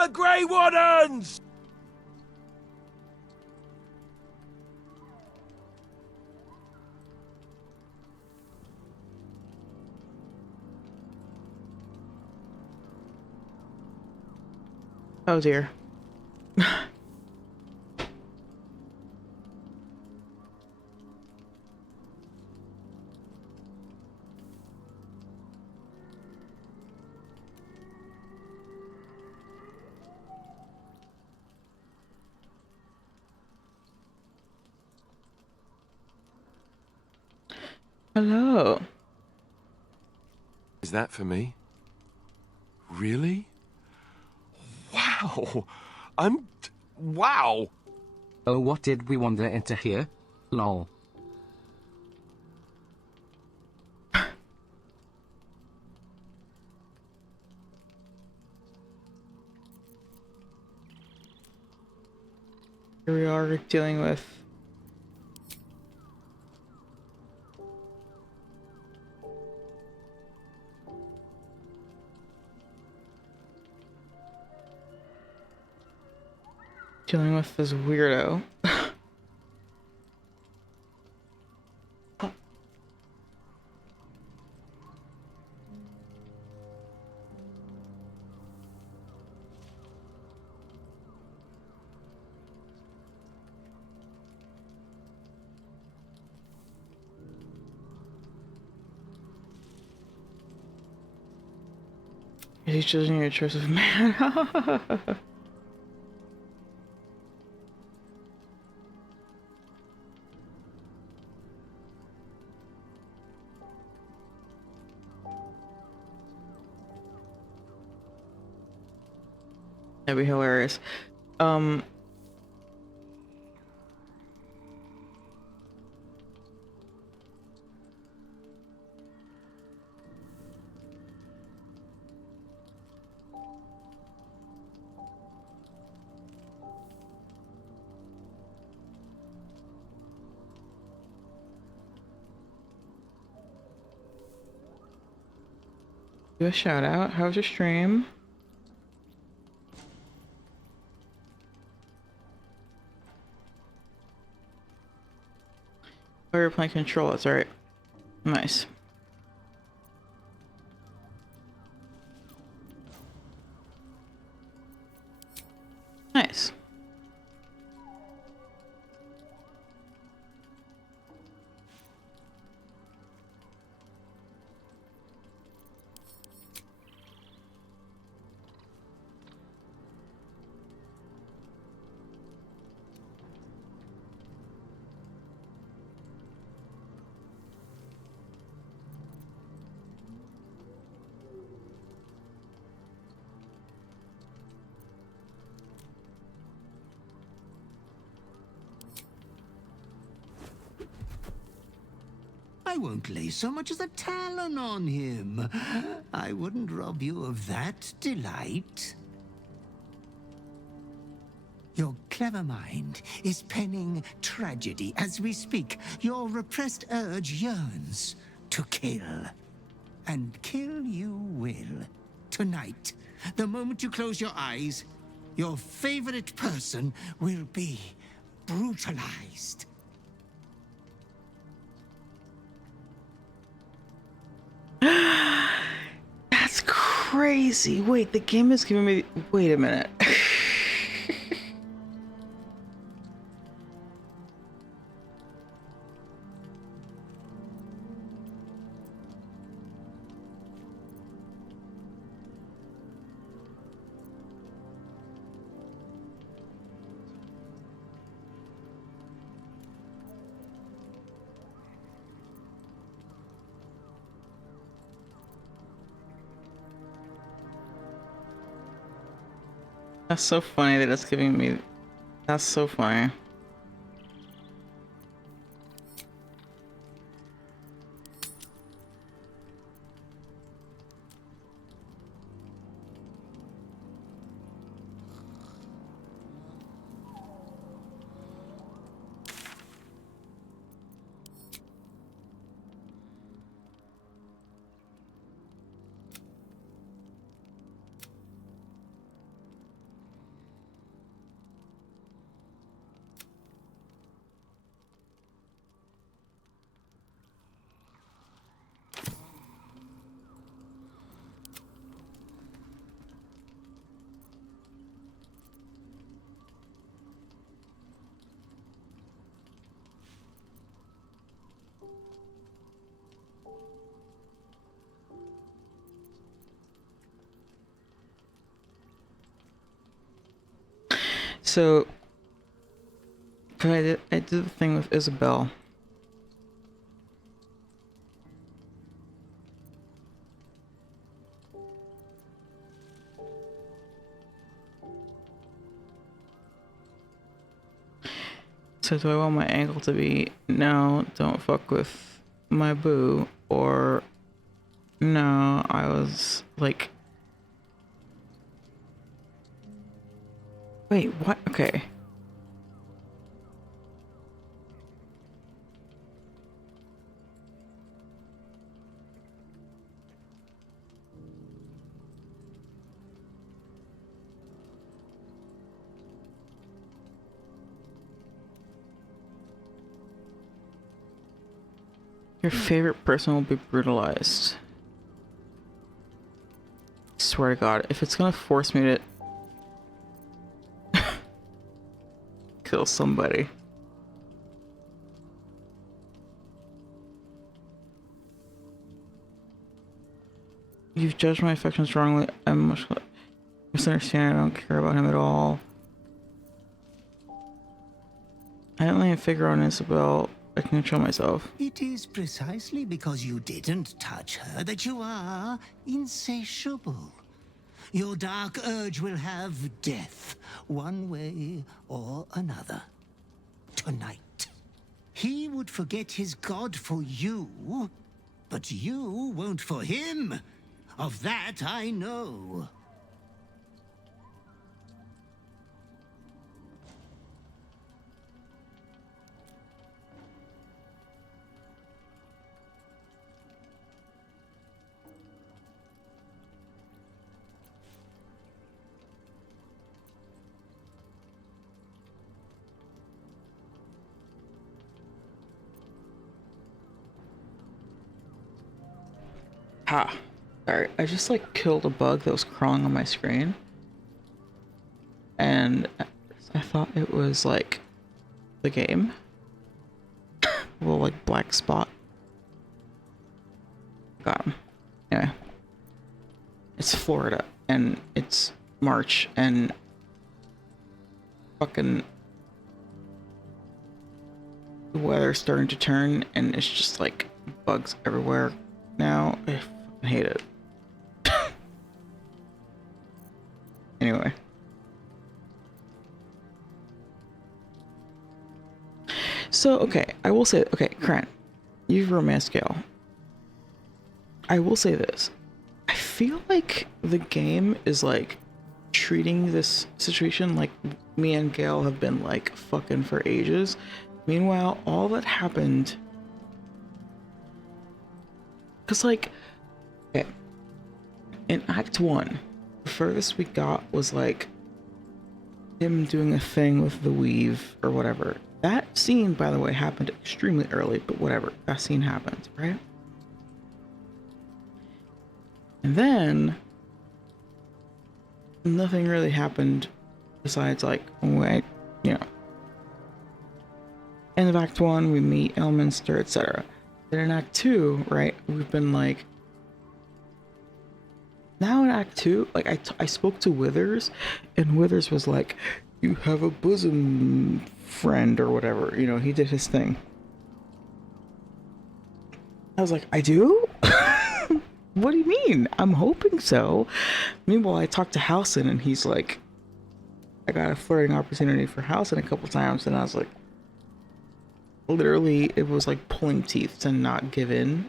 the Grey Wardens! Oh dear. Hello. Is that for me? Really? Wow! Wow! Oh, what did we wander into here? Lol. Here we are dealing with this weirdo. He's choosing your choice of man. That'd be hilarious. Do a shout out. How's your stream? Oh, you're playing Control. That's alright. Nice. Nice. I won't lay so much as a talon on him. I wouldn't rob you of that delight. Your clever mind is penning tragedy as we speak. Your repressed urge yearns to kill. And kill you will. Tonight, the moment you close your eyes, your favorite person will be brutalized. That's crazy. Wait, the game is giving me. Wait a minute. That's so funny that it's giving me. That's so funny. So, 'cause I did the thing with Isabel. So do I want my angle to be, no, don't fuck with my boo, or no, I was like, wait, what? Okay. Your favorite person will be brutalized. Swear to God, if it's gonna force me to kill somebody. You've judged my affections wrongly. I'm much misunderstanding. I don't care about him at all. I didn't lay a figure on Isabel. I can control myself. It is precisely because you didn't touch her that you are insatiable. Your dark urge will have death, one way or another. Tonight. He would forget his god for you, but you won't for him. Of that I know. Ha. Alright, I just like killed a bug that was crawling on my screen. And I thought it was like the game. A little like black spot. Got him. Anyway. It's Florida and it's March and fucking the weather's starting to turn and it's just like bugs everywhere now. I fucking hate it. Anyway. So, okay, I will say, okay, Krant, you've romanced Gale. I will say this. I feel like the game is like treating this situation like me and Gale have been like fucking for ages. Meanwhile, all that happened, cause like, okay, in Act 1, the furthest we got was like him doing a thing with the weave or whatever. That scene, by the way, happened extremely early, but whatever, that scene happened, right? And then nothing really happened besides like, wait, you know. End of Act 1, we meet Elminster, etc. Then in Act 2, right, we've been like, now in Act 2, like I spoke to Withers, and Withers was like, you have a bosom friend or whatever, you know, he did his thing. I was like, I do? What do you mean? I'm hoping so. Meanwhile, I talked to Halsin and he's like, I got a flirting opportunity for Halsin a couple times, and I was like, literally, it was like pulling teeth to not give in.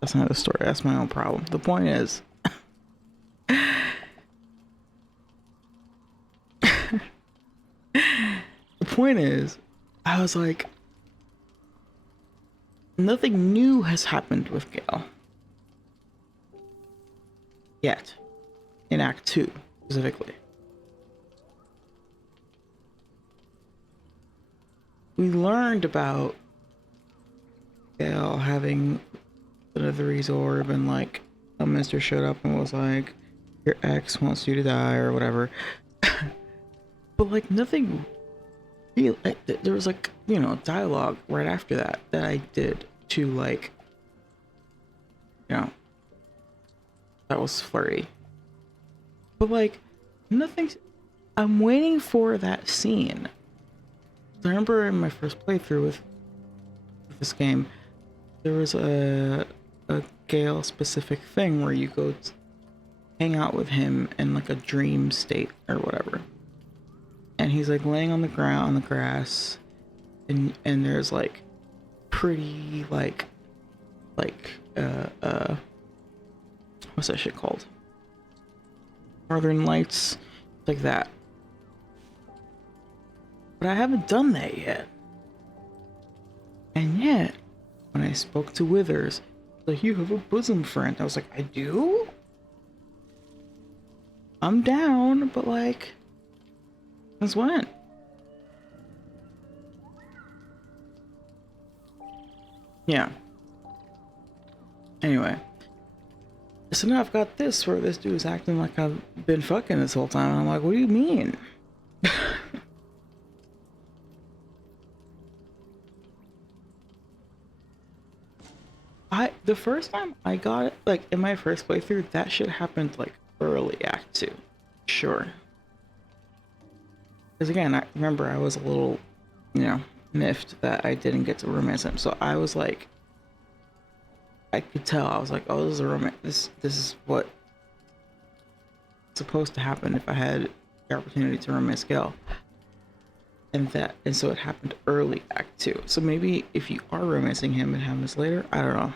That's not the story. That's my own problem. The point is, I was like, nothing new has happened with Gale. Yet. In Act 2, specifically. We learned about Gale having another orb, and like a minister showed up and was like, your ex wants you to die or whatever. But like nothing real. There was like, you know, dialogue right after that I did too like, you know, that was flirty. But like, nothing. I'm waiting for that scene. I remember in my first playthrough with this game, there was a Gale specific thing where you go hang out with him in like a dream state or whatever, and he's like laying on the ground on the grass, and there's like pretty like what's that shit called? Northern Lights, like that. But I haven't done that yet. And yet, when I spoke to Withers, like, you have a bosom friend. I was like, I do? I'm down, but like, since when? Yeah. Anyway. So now I've got this where this dude's acting like I've been fucking this whole time. And I'm like, what do you mean? The first time I got it, like in my first playthrough, that shit happened like early Act 2. Sure. Because again, I remember I was a little, you know, miffed that I didn't get to romance him. So I was like, I could tell. I was like, oh, this is a romance. This is what supposed to happen if I had the opportunity to romance Gale. And so it happened early Act 2. So maybe if you are romancing him, it happens later. I don't know.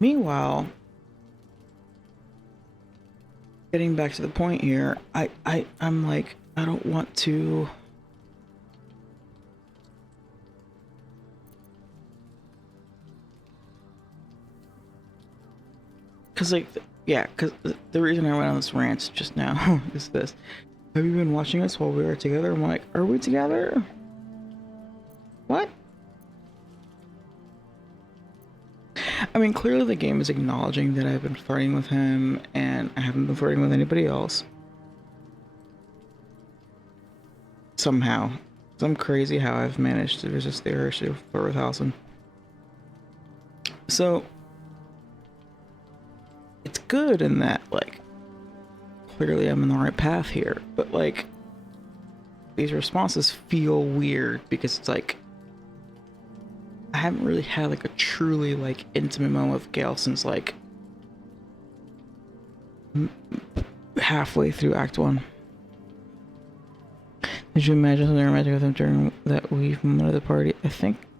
Meanwhile, getting back to the point here, I'm like, I don't want to. Cause like, yeah, cause the reason I went on this rant just now is this. Have you been watching us while we were together? I'm like, are we together? What? I mean, clearly the game is acknowledging that I've been flirting with him and I haven't been flirting with anybody else. Somehow. Some crazy how I've managed to resist the urge to flirt with Halson. So, it's good in that, like, clearly I'm in the right path here, but like, these responses feel weird because it's like, I haven't really had like a truly like intimate moment with Gale since like halfway through Act 1. Did you imagine something romantic with him during that week moment of the party?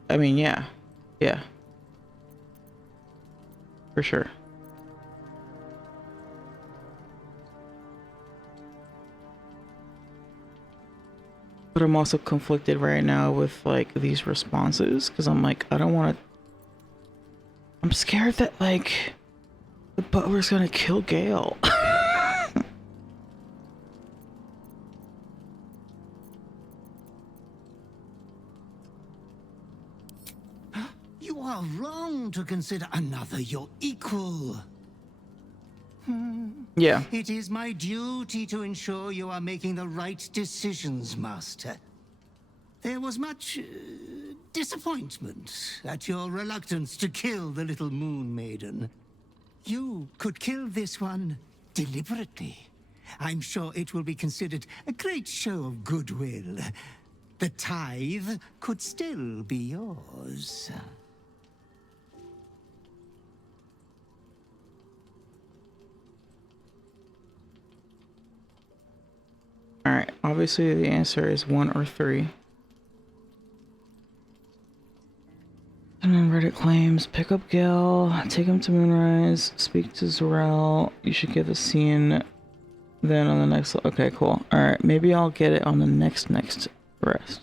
I mean, yeah. Yeah. For sure. But I'm also conflicted right now with like these responses because I'm like, I don't want to. I'm scared that like the butler's gonna kill Gale. You are wrong to consider another your equal. Yeah. It is my duty to ensure you are making the right decisions, Master. There was much disappointment at your reluctance to kill the little moon maiden. You could kill this one deliberately. I'm sure it will be considered a great show of goodwill. The tithe could still be yours. Alright, obviously the answer is 1 or 3. And then Reddit claims, pick up Gale, take him to Moonrise, speak to Zorel, you should get the scene then on the next... Okay, cool. Alright, maybe I'll get it on the next rest.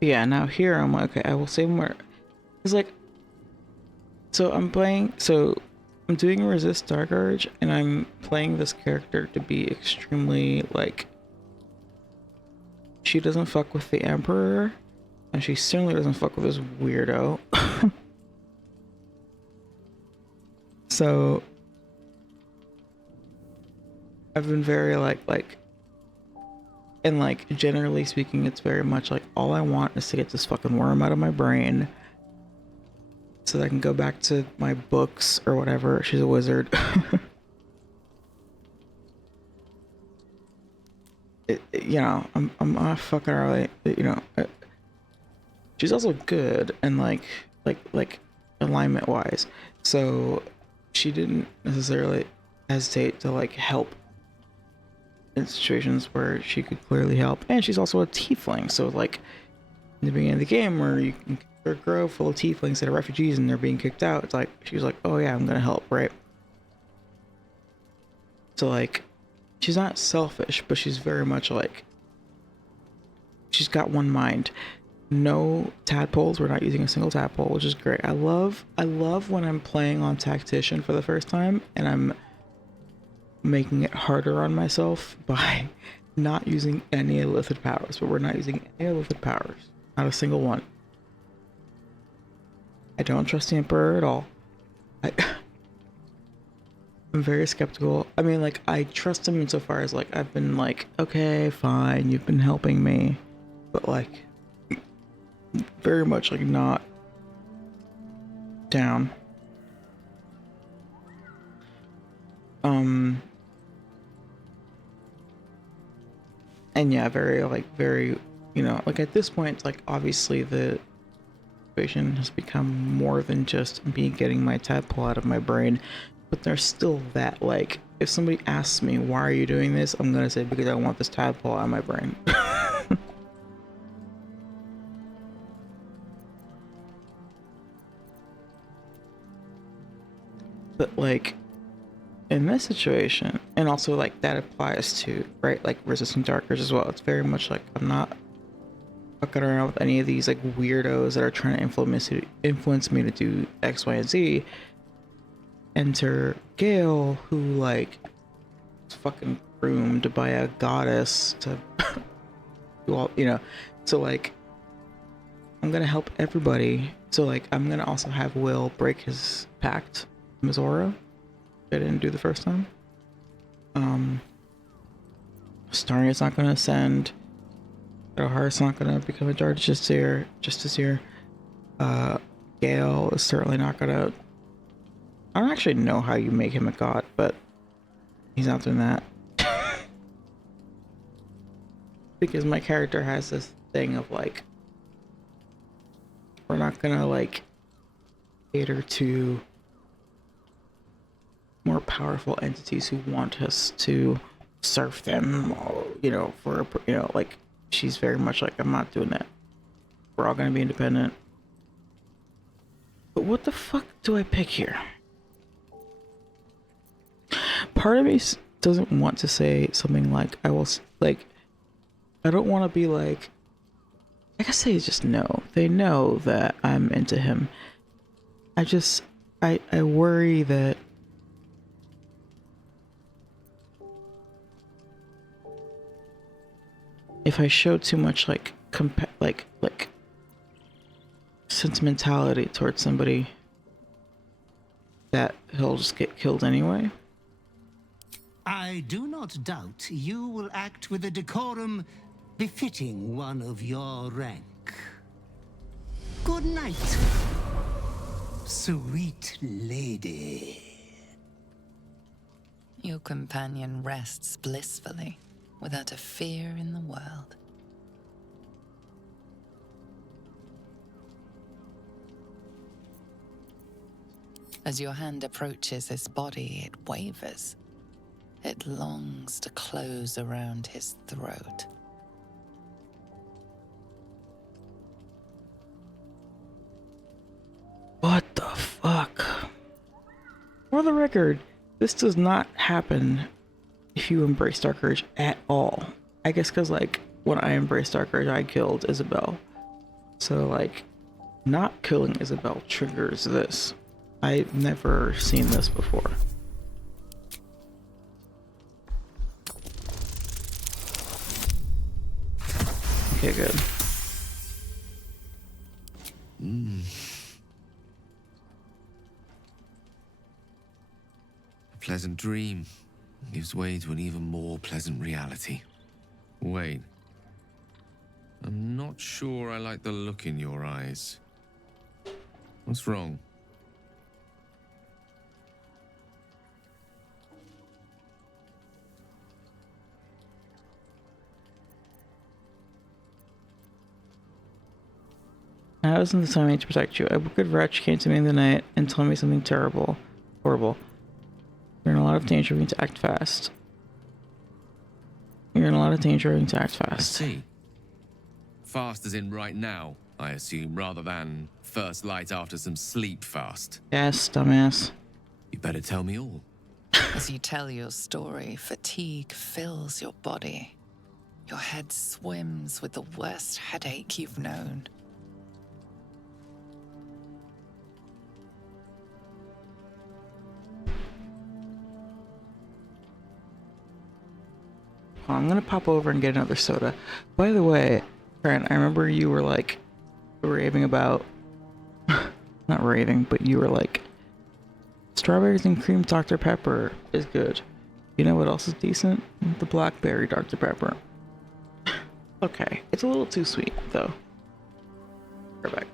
Yeah, now here I'm like, okay, I will say more. It's like, so I'm playing, so I'm doing Resist Dark Urge, and I'm playing this character to be extremely, like, she doesn't fuck with the Emperor, and she certainly doesn't fuck with this weirdo. So, I've been very, and like, generally speaking, it's very much like, all I want is to get this fucking worm out of my brain, so that I can go back to my books or whatever. She's a wizard. You know, I'm not fucking her. You know, she's also good and like alignment wise. So she didn't necessarily hesitate to like help in situations where she could clearly help. And she's also a tiefling, so like in the beginning of the game where you can grow full of tieflings that are refugees and they're being kicked out, it's like she was like, oh yeah, I'm gonna help, right? So like she's not selfish, but she's very much like, she's got one mind. No tadpoles, we're not using a single tadpole, which is great. I love when I'm playing on Tactician for the first time and I'm making it harder on myself by not using any illithid powers. But we're not using any illithid powers, not a single one. I don't trust the Emperor at all. I'm very skeptical. I mean, like, I trust him insofar as, like, I've been like, okay, fine, you've been helping me. But, like, very much, like, not down. And yeah, very, you know, like, at this point, like, obviously the situation has become more than just me getting my tadpole out of my brain, but there's still that, like, if somebody asks me why are you doing this, I'm gonna say because I want this tadpole out of my brain. But like in this situation, and also like that applies to, right, like resisting dark urge as well, it's very much like I'm not fucking around with any of these like weirdos that are trying to influence me to do X, Y, and Z. Enter Gale, who like is fucking groomed by a goddess to do all, you know. So like I'm gonna help everybody. So like I'm gonna also have Will break his pact, Mizora, I didn't do the first time. Staria's not gonna ascend. Heart's not gonna become a Justiciar. Gale is certainly not gonna. I don't actually know how you make him a god, but he's not doing that. Because my character has this thing of like, we're not gonna like cater to more powerful entities who want us to serve them, you know, for, you know, like, she's very much like, I'm not doing that. We're all gonna be independent. But what the fuck do I pick here? Part of me doesn't want to say something like, I will, like, I don't want to be like, I guess they just know. They know that I'm into him. I worry that if I show too much like sentimentality towards somebody, that he'll just get killed anyway. I do not doubt you will act with a decorum befitting one of your rank. Good night, sweet lady. Your companion rests blissfully, without a fear in the world. As your hand approaches his body, it wavers. It longs to close around his throat. What the fuck? For the record, this does not happen if you embrace Dark Urge at all. I guess because, like, when I embraced Dark Urge, I killed Isabel. So, like, not killing Isabel triggers this. I've never seen this before. Okay, good. A pleasant dream gives way to an even more pleasant reality. Wait. I'm not sure I like the look in your eyes. What's wrong? Now isn't the time to protect you. A wicked wretch came to me in the night and told me something terrible. Horrible. You're in a lot of danger, we need to act fast. You're in a lot of danger, we need to act I fast. see. Fast as in right now, I assume, rather than first light after some sleep fast. Yes, dumbass. You better tell me all. As you tell your story, fatigue fills your body. Your head swims with the worst headache you've known. I'm gonna pop over and get another soda. By the way, Grant, I remember you were like raving about, not raving, but you were like, strawberries and cream Dr. Pepper is good. You know what else is decent? The blackberry Dr. Pepper. Okay, it's a little too sweet though. Right back.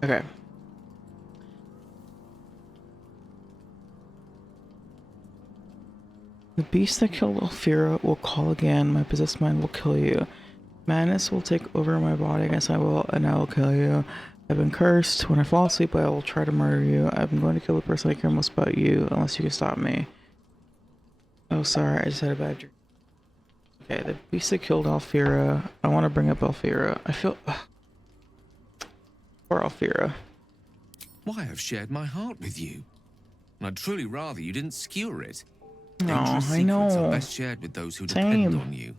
Okay. The beast that killed Alfira will call again. My possessed mind will kill you. Madness will take over my body. I guess I will, and I will kill you. I've been cursed. When I fall asleep, I will try to murder you. I'm going to kill the person I care most about you, unless you can stop me. Oh, sorry. I just had a bad dream. Okay, the beast that killed Alfira. I want to bring up Alfira. I feel... Poor Alfira. Why, I've shared my heart with you. And I'd truly rather you didn't skewer it. No, Dangerous I secrets are know. best shared with those who Same. depend on you.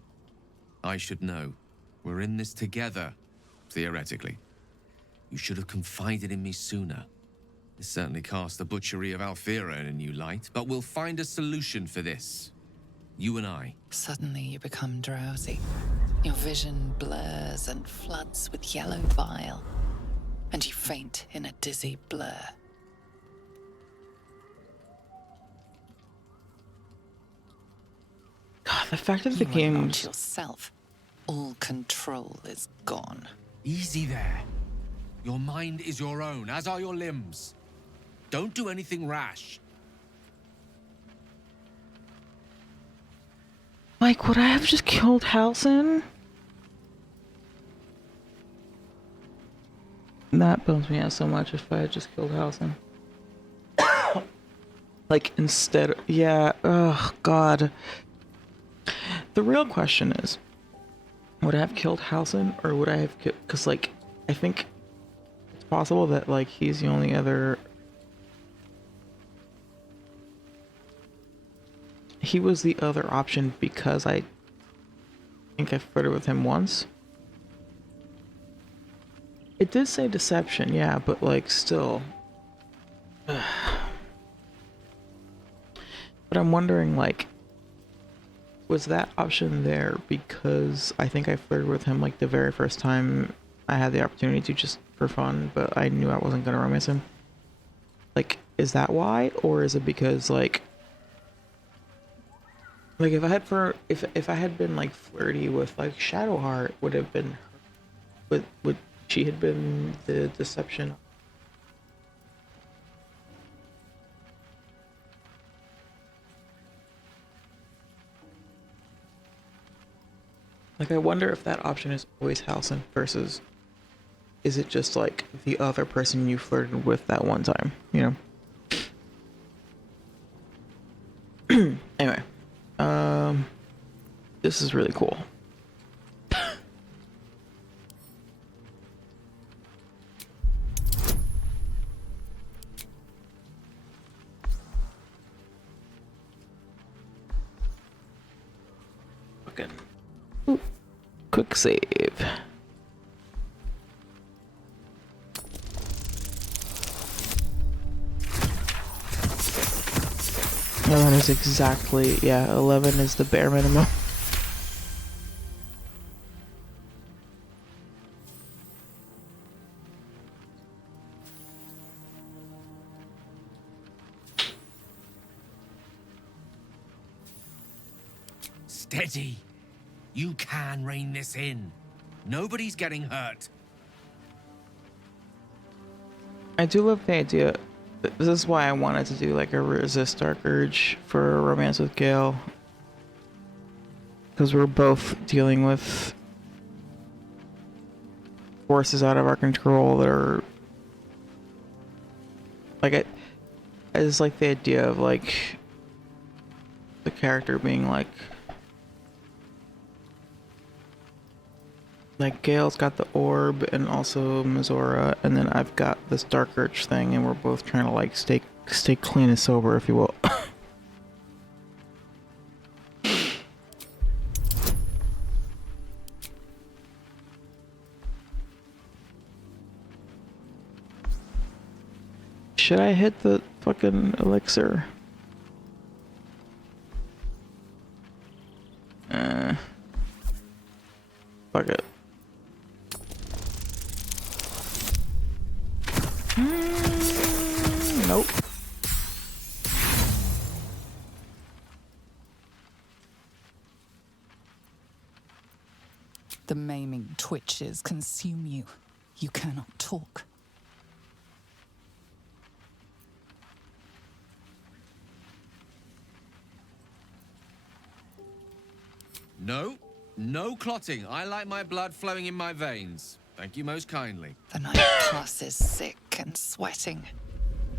I should know. We're in this together, theoretically. You should have confided in me sooner. This certainly casts the butchery of Alfira in a new light, but we'll find a solution for this. You and I. Suddenly you become drowsy. Your vision blurs and floods with yellow bile. And you faint in a dizzy blur. God, the fact that the You are not game's... yourself. All control is gone. Easy there. Your mind is your own, as are your limbs. Don't do anything rash. Like, would I have just killed Halsin? That bums me out so much if I had just killed Halsin. Like, instead... Yeah, oh, God. The real question is, would I have killed Halsin, or would I have killed... Because, like, I think it's possible that, like, he's the only other... He was the other option because I think I flirted with him once. It did say deception, yeah, but like still. But I'm wondering, like, was that option there because I think I flirted with him like the very first time I had the opportunity to, just for fun, but I knew I wasn't gonna romance him. Like, is that why, or is it because like if I had been like flirty with like Shadowheart, would have been would she had been the deception. Like, I wonder if that option is always Halcyon versus is it just like the other person you flirted with that one time, you know? Anyway, this is really cool. Okay. Ooh, quick save. That is exactly, yeah, 11 is the bare minimum. Steady. You can rein this in. Nobody's getting hurt. I do love the idea. This is why I wanted to do like a resist dark urge for a romance with Gale. Because we're both dealing with forces out of our control that are like I just like the idea of like the character being like Gale's got the orb and also Mizora, and then I've got this dark urge thing, and we're both trying to like stay clean and sober, if you will. Should I hit the fucking elixir? Fuck it. Nope. The maiming twitches consume you. You cannot talk. No clotting. I like my blood flowing in my veins. Thank you most kindly. The Night Plus is sick and sweating,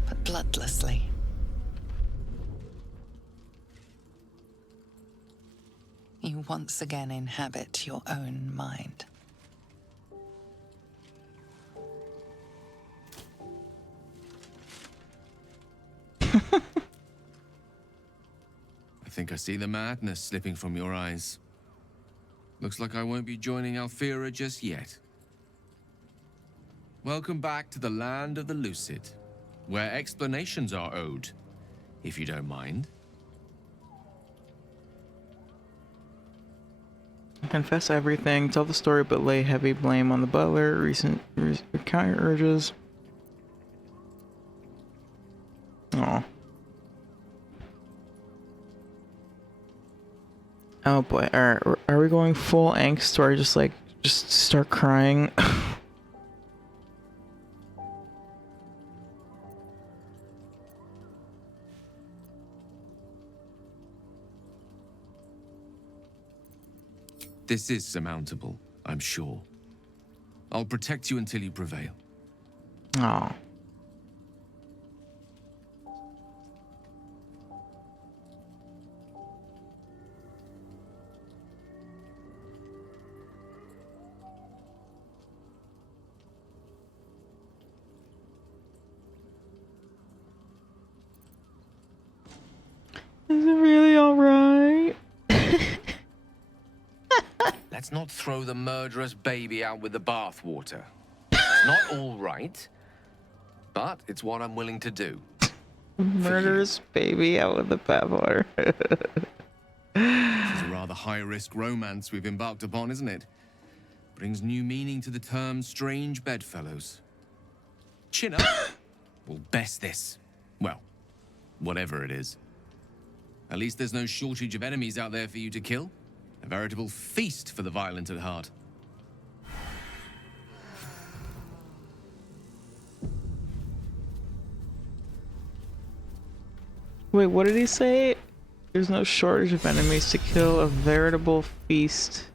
but bloodlessly. You once again inhabit your own mind. I think I see the madness slipping from your eyes. Looks like I won't be joining Alfira just yet. Welcome back to the land of the lucid, where explanations are owed, if you don't mind. Confess everything, tell the story, but lay heavy blame on the butler. Recount your urges. Aw. Oh boy, alright, are we going full angst or just start crying? This is surmountable, I'm sure. I'll protect you until you prevail. Aw. Is it really alright? Let's not throw the murderous baby out with the bathwater. It's not all right, but it's what I'm willing to do. Murderous baby out with the bathwater. This is a rather high-risk romance we've embarked upon, isn't it? Brings new meaning to the term strange bedfellows. Chin up. We'll best this. Well, whatever it is. At least there's no shortage of enemies out there for you to kill. A veritable feast for the violent at heart. Wait, what did he say? There's no shortage of enemies to kill, a veritable feast.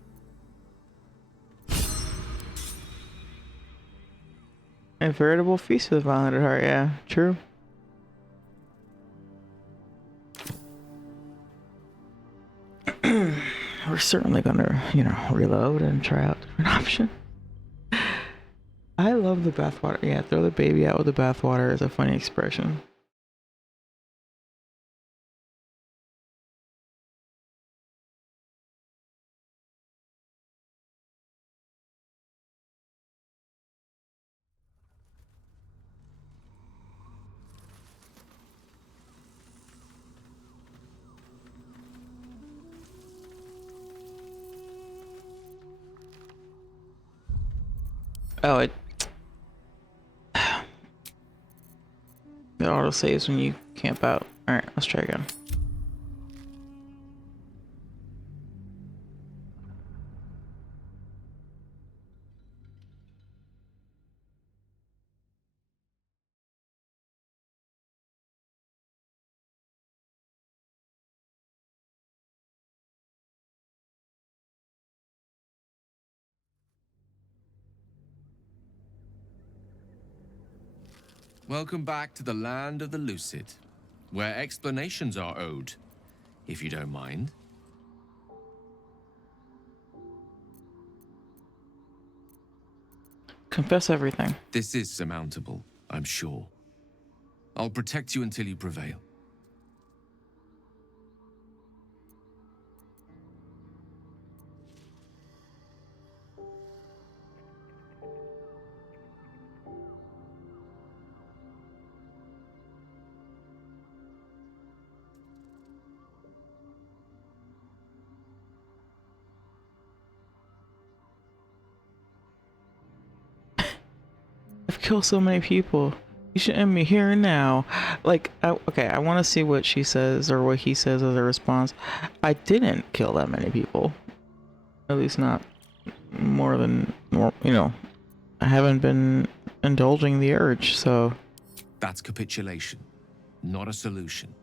A veritable feast for the violent at heart, yeah, true. We're certainly gonna, reload and try out different options. I love the bathwater. Yeah, throw the baby out with the bathwater is a funny expression. Oh, it auto saves when you camp out. Alright, let's try again. Welcome back to the land of the lucid, where explanations are owed, if you don't mind. Confess everything. This is surmountable, I'm sure. I'll protect you until you prevail. I've killed so many people. You should end me here and now. Like, okay, I want to see what she says or what he says as a response. I didn't kill that many people. At least not more than, I haven't been indulging the urge, so. That's capitulation, not a solution.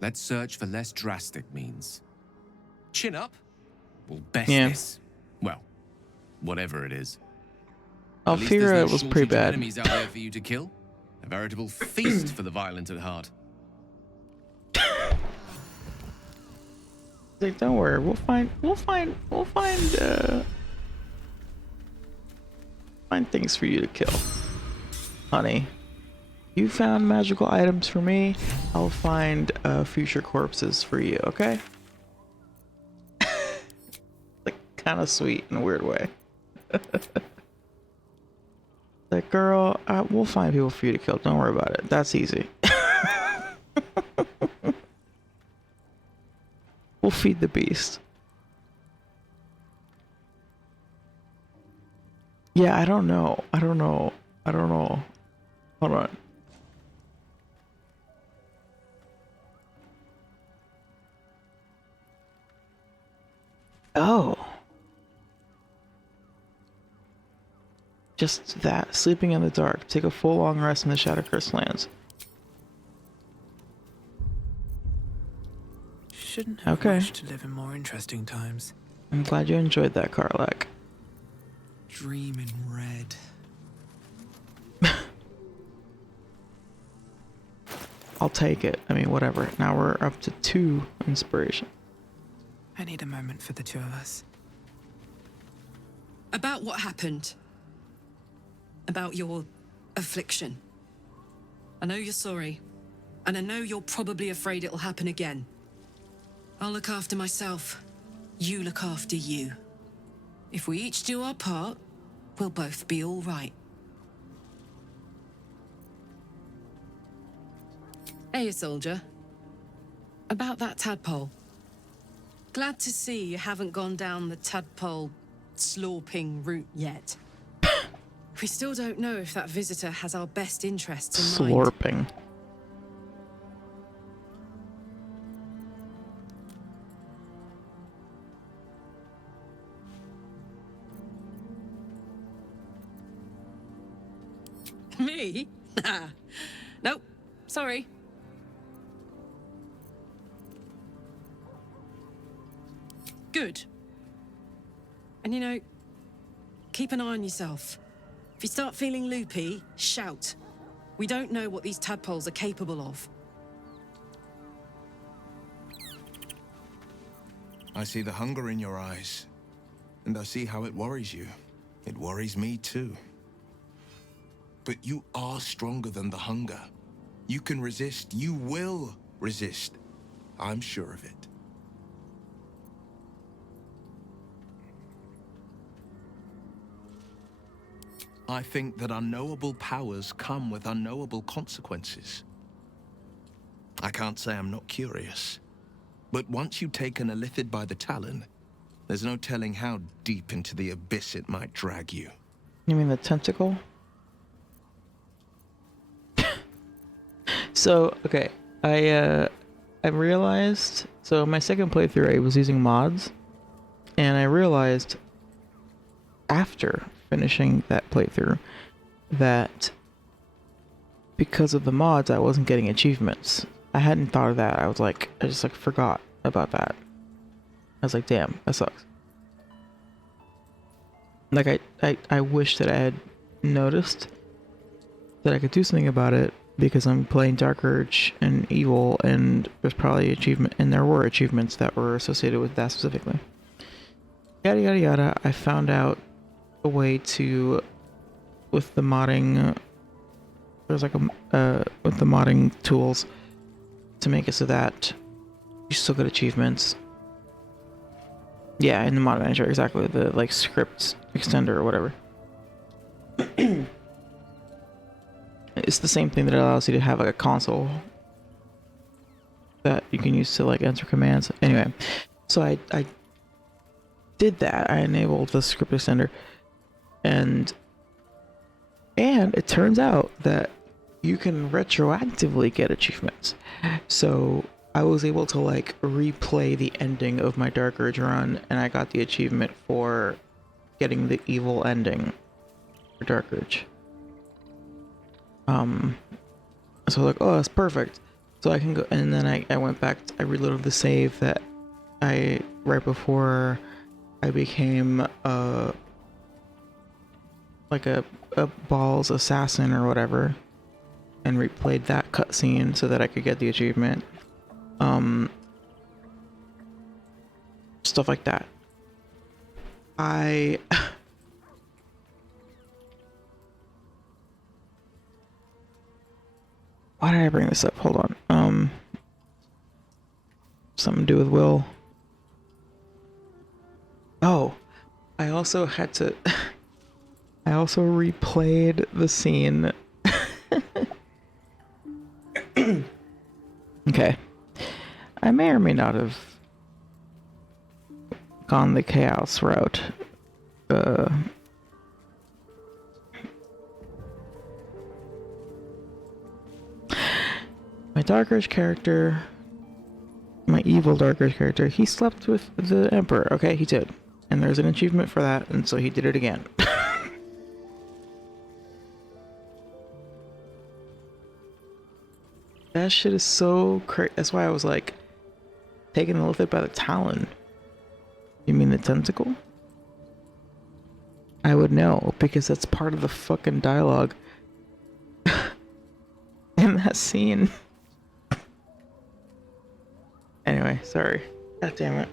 Let's search for less drastic means. Chin up? We'll best this. Well, whatever it is. Alfira was pretty bad. Enemies out there for you to kill. A veritable feast for the violent at heart. Like, don't worry, we'll find things for you to kill, honey. You found magical items for me. I'll find future corpses for you. Okay? Like, kind of sweet in a weird way. Like, girl, we'll find people for you to kill. Don't worry about it. That's easy. We'll feed the beast. Yeah, I don't know. Hold on. Oh. Just that. Sleeping in the dark. Take a full long rest in the Shadowcurse lands. Shouldn't have wished to live in more interesting times. I'm glad you enjoyed that, Karlak. Dream in red. I'll take it. I mean, whatever. Now we're up to 2 inspiration. I need a moment for the two of us. About what happened. About your affliction. I know you're sorry, and I know you're probably afraid it'll happen again. I'll look after myself. You look after you. If we each do our part, we'll both be all right. Hey, soldier. About that tadpole. Glad to see you haven't gone down the tadpole slorping route yet. We still don't know if that visitor has our best interests in mind. Slorping. Me? Nope. Sorry. Good. And you know, keep an eye on yourself. If you start feeling loopy, shout. We don't know what these tadpoles are capable of. I see the hunger in your eyes, and I see how it worries you. It worries me too. But you are stronger than the hunger. You can resist. You will resist. I'm sure of it. I think that unknowable powers come with unknowable consequences. I can't say I'm not curious. But once you take an illithid by the talon, there's no telling how deep into the abyss it might drag you. You mean the tentacle? So, okay, I realized, so my second playthrough I was using mods, and I realized after finishing that playthrough that because of the mods I wasn't getting achievements. I hadn't thought of that. I just like forgot about that. I was like, damn, that sucks. Like I wish that I had noticed that I could do something about it, because I'm playing Dark Urge and Evil, and there's probably there were achievements that were associated with that specifically. Yada yada yada. I found out a way to, with the modding, there's like with the modding tools, to make it so that you still get achievements. Yeah, in the mod manager, exactly, the like script extender or whatever. It's the same thing that allows you to have like a console that you can use to like enter commands. Anyway, so I did that. I enabled the script extender, and it turns out that you can retroactively get achievements. So I was able to like replay the ending of my Dark Urge run, and I got the achievement for getting the evil ending for Dark Urge. So like, oh, that's perfect. So I can go, and then I went back, I reloaded the save that right before I became like a Ball's assassin or whatever, and replayed that cutscene so that I could get the achievement. Stuff like that. Why did I bring this up? Hold on. Something to do with Will. Oh, I also had to. I also replayed the scene. Okay. I may or may not have gone the chaos route. My Dark Urge character, my evil Dark Urge character, he slept with the Emperor. Okay, he did. And there's an achievement for that, and so he did it again. That shit is so crazy. That's why I was like, taking the illithid by the talon. You mean the tentacle? I would know, because that's part of the fucking dialogue in that scene. Anyway, sorry. God damn it.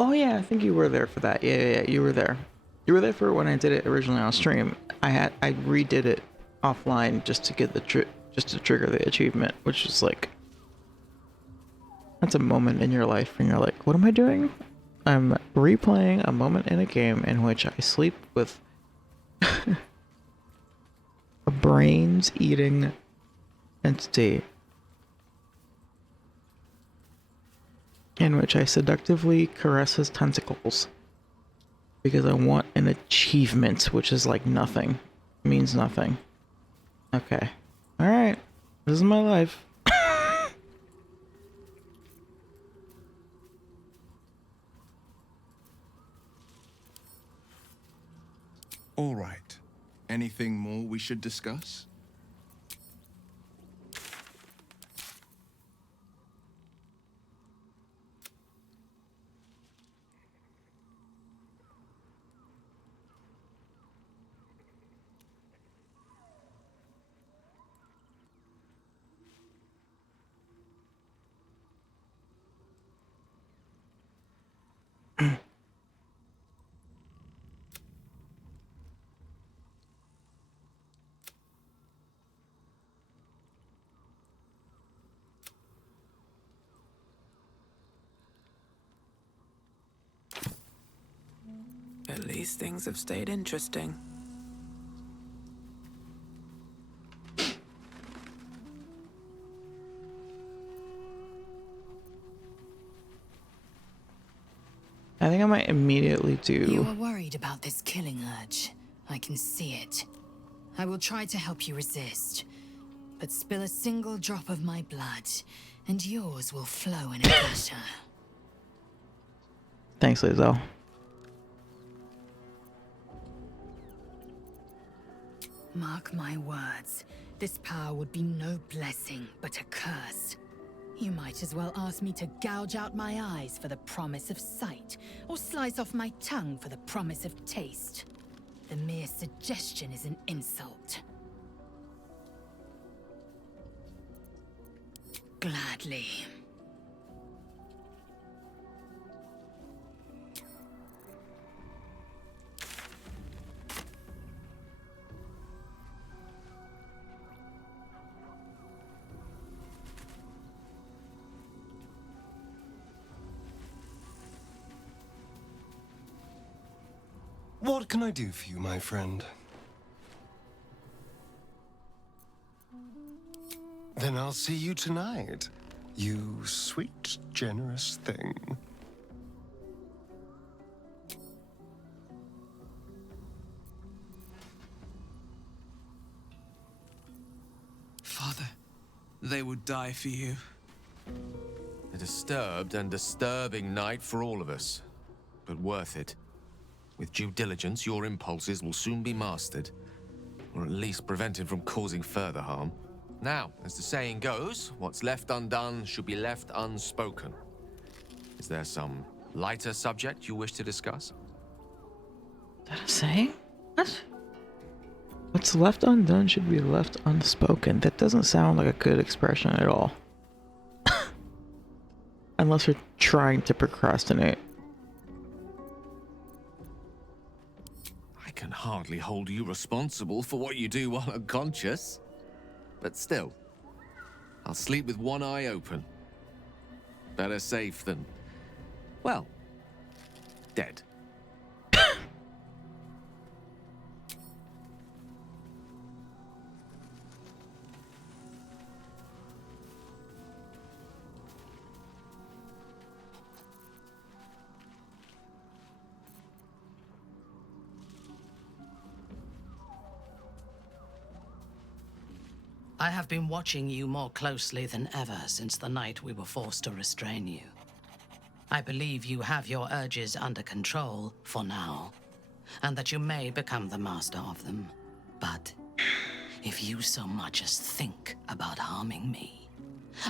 Oh yeah, I think you were there for that. Yeah, you were there. You were there for when I did it originally on stream. I redid it offline just to get just to trigger the achievement, which is like, that's a moment in your life when you're like, what am I doing? I'm replaying a moment in a game in which I sleep with a brains eating entity, in which I seductively caress his tentacles because I want an achievement, which is like nothing. It means nothing. Okay. Alright. This is my life. All right. Anything more we should discuss? least things have stayed interesting. I think I might immediately You do. are worried about this killing urge. I can see it. I will try to help you resist. But spill a single drop of my blood, and yours will flow in a gutter. Thanks, Lizzo. Mark my words. This power would be no blessing, but a curse. You might as well ask me to gouge out my eyes for the promise of sight, or slice off my tongue for the promise of taste. The mere suggestion is an insult. Gladly. What can I do for you, my friend? Then I'll see you tonight, you sweet, generous thing. Father, they would die for you. A disturbed and disturbing night for all of us, but worth it. With due diligence, your impulses will soon be mastered, or at least prevented from causing further harm. Now, as the saying goes, what's left undone should be left unspoken. Is there some lighter subject you wish to discuss? Is that a saying? What? What's left undone should be left unspoken. That doesn't sound like a good expression at all. Unless you're trying to procrastinate. I can hardly hold you responsible for what you do while unconscious. But still, I'll sleep with one eye open. Better safe than, well, dead. I have been watching you more closely than ever since the night we were forced to restrain you. I believe you have your urges under control for now, and that you may become the master of them. But if you so much as think about harming me,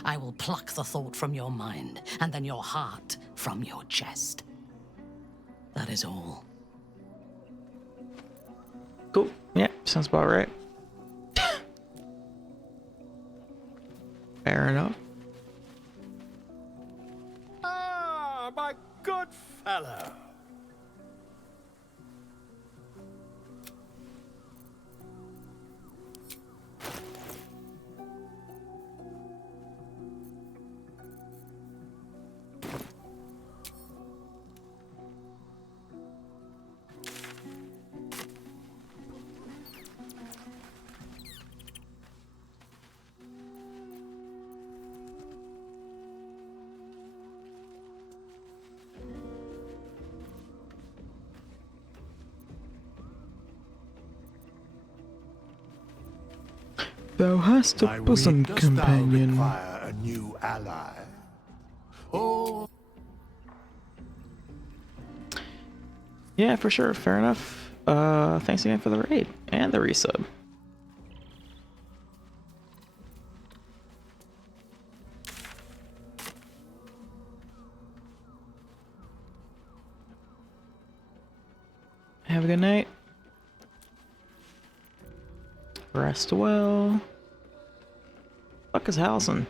I will pluck the thought from your mind, and then your heart from your chest. That is all. Cool. Yeah, sounds about right. Fair enough. Ah, my good fellow. Thou hast a My bosom dost thou companion. require a new ally? Oh, Yeah, for sure. Fair enough. Thanks again for the raid and the resub. Have a good night. Rest well. Fuck is Halson?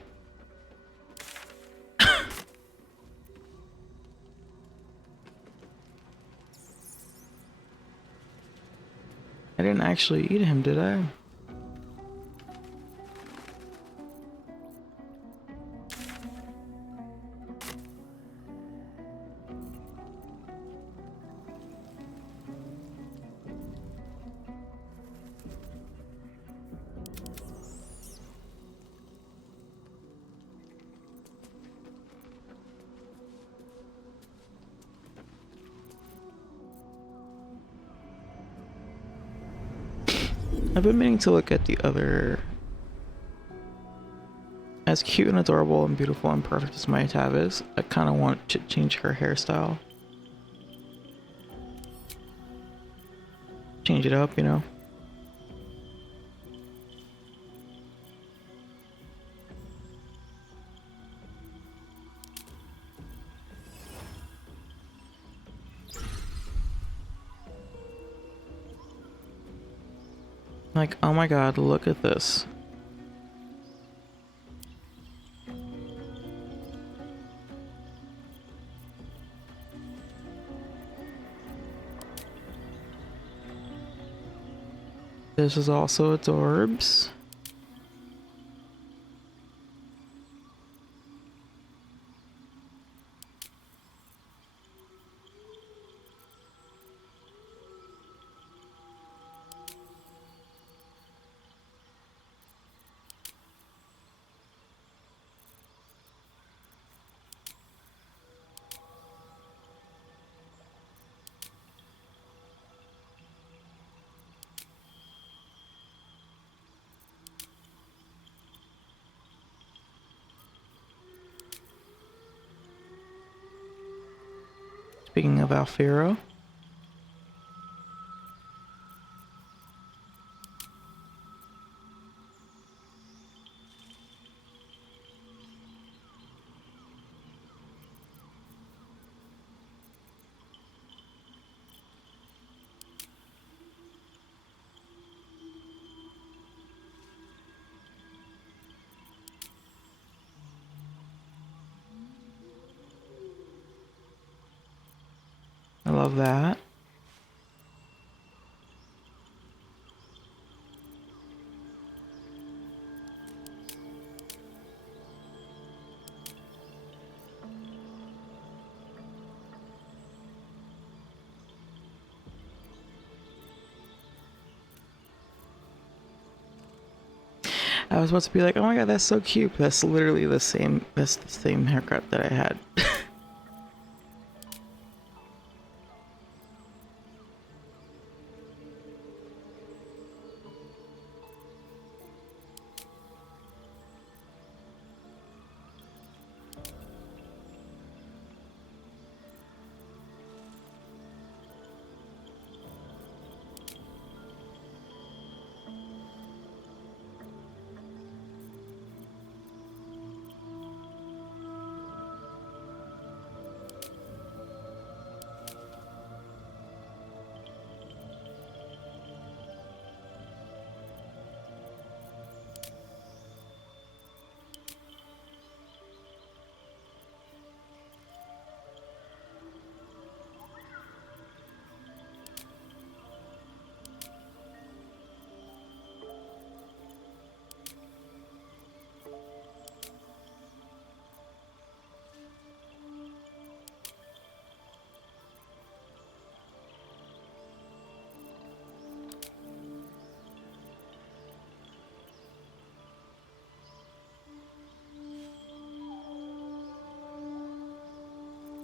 I didn't actually eat him, did I? I've been meaning to look at the other. As cute and adorable and beautiful and perfect as my tab is, I kind of want to change her hairstyle. Change it up, you know? Like, oh my god, look at this. This is also adorbs. Speaking of Alfiro. I love that. I was about to be like, oh my god, that's so cute. That's literally the same, that's the same haircut that I had.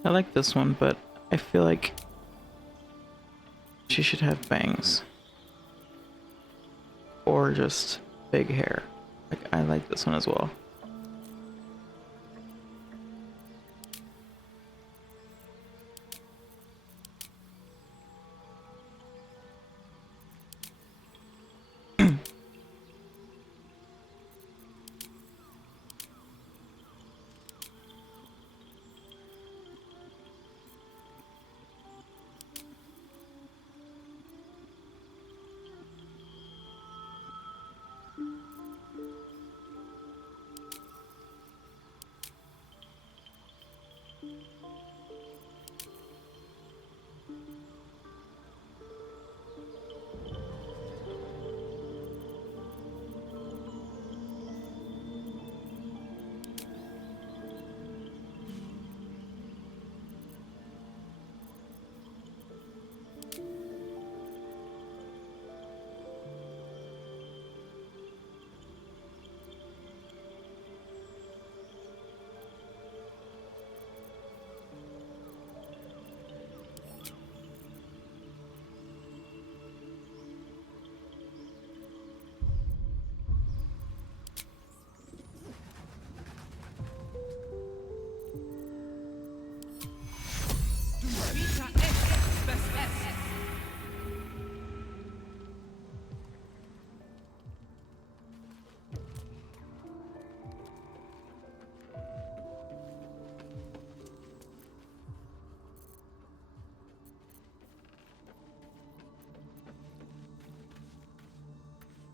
I like this one, but I feel like she should have bangs. Or just big hair. Like, I like this one as well.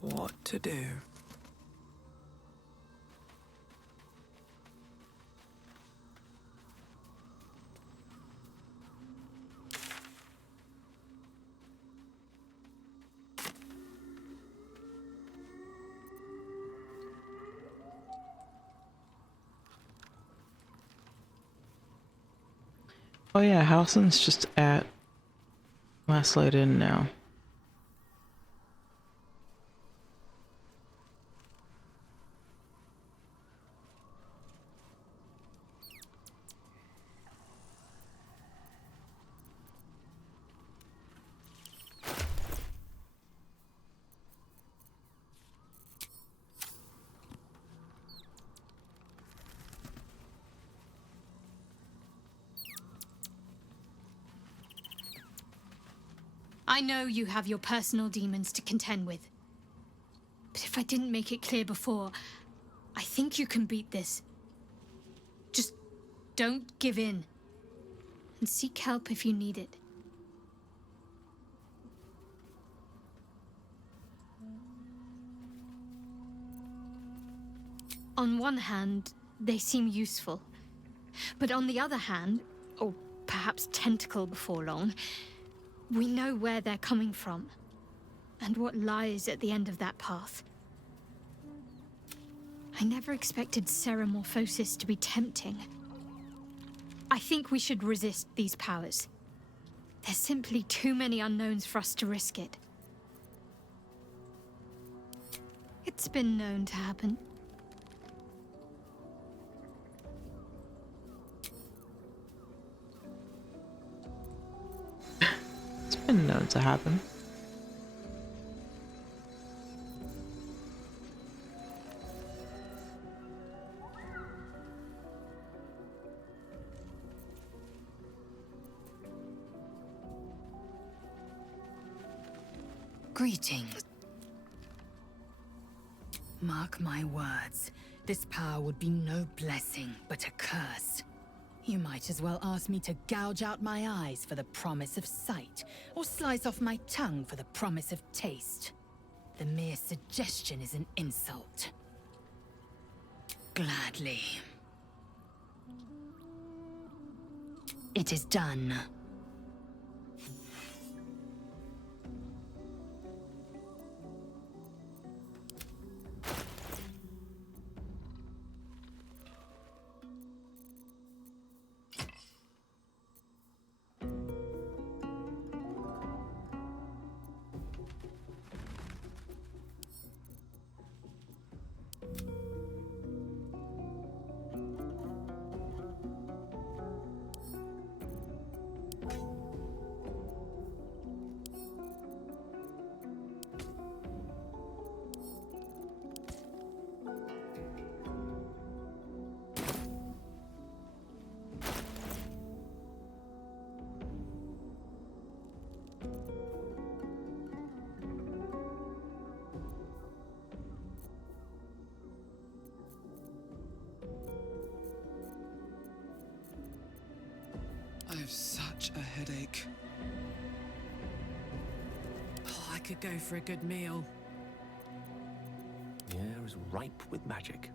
what to do. Oh yeah, Howson's just at Last Light Inn now. I know you have your personal demons to contend with. But if I didn't make it clear before, I think you can beat this. Just don't give in. And seek help if you need it. On one hand, they seem useful. But on the other hand, or perhaps tentacle before long, we know where they're coming from, and what lies at the end of that path. I never expected Ceramorphosis to be tempting. I think we should resist these powers. There's simply too many unknowns for us to risk it. It's been known to happen. Been known to happen. Greetings. Mark my words, this power would be no blessing, but a curse. You might as well ask me to gouge out my eyes for the promise of sight, or slice off my tongue for the promise of taste. The mere suggestion is an insult. Gladly. It is done. I have such a headache. Oh, I could go for a good meal. The air is ripe with magic.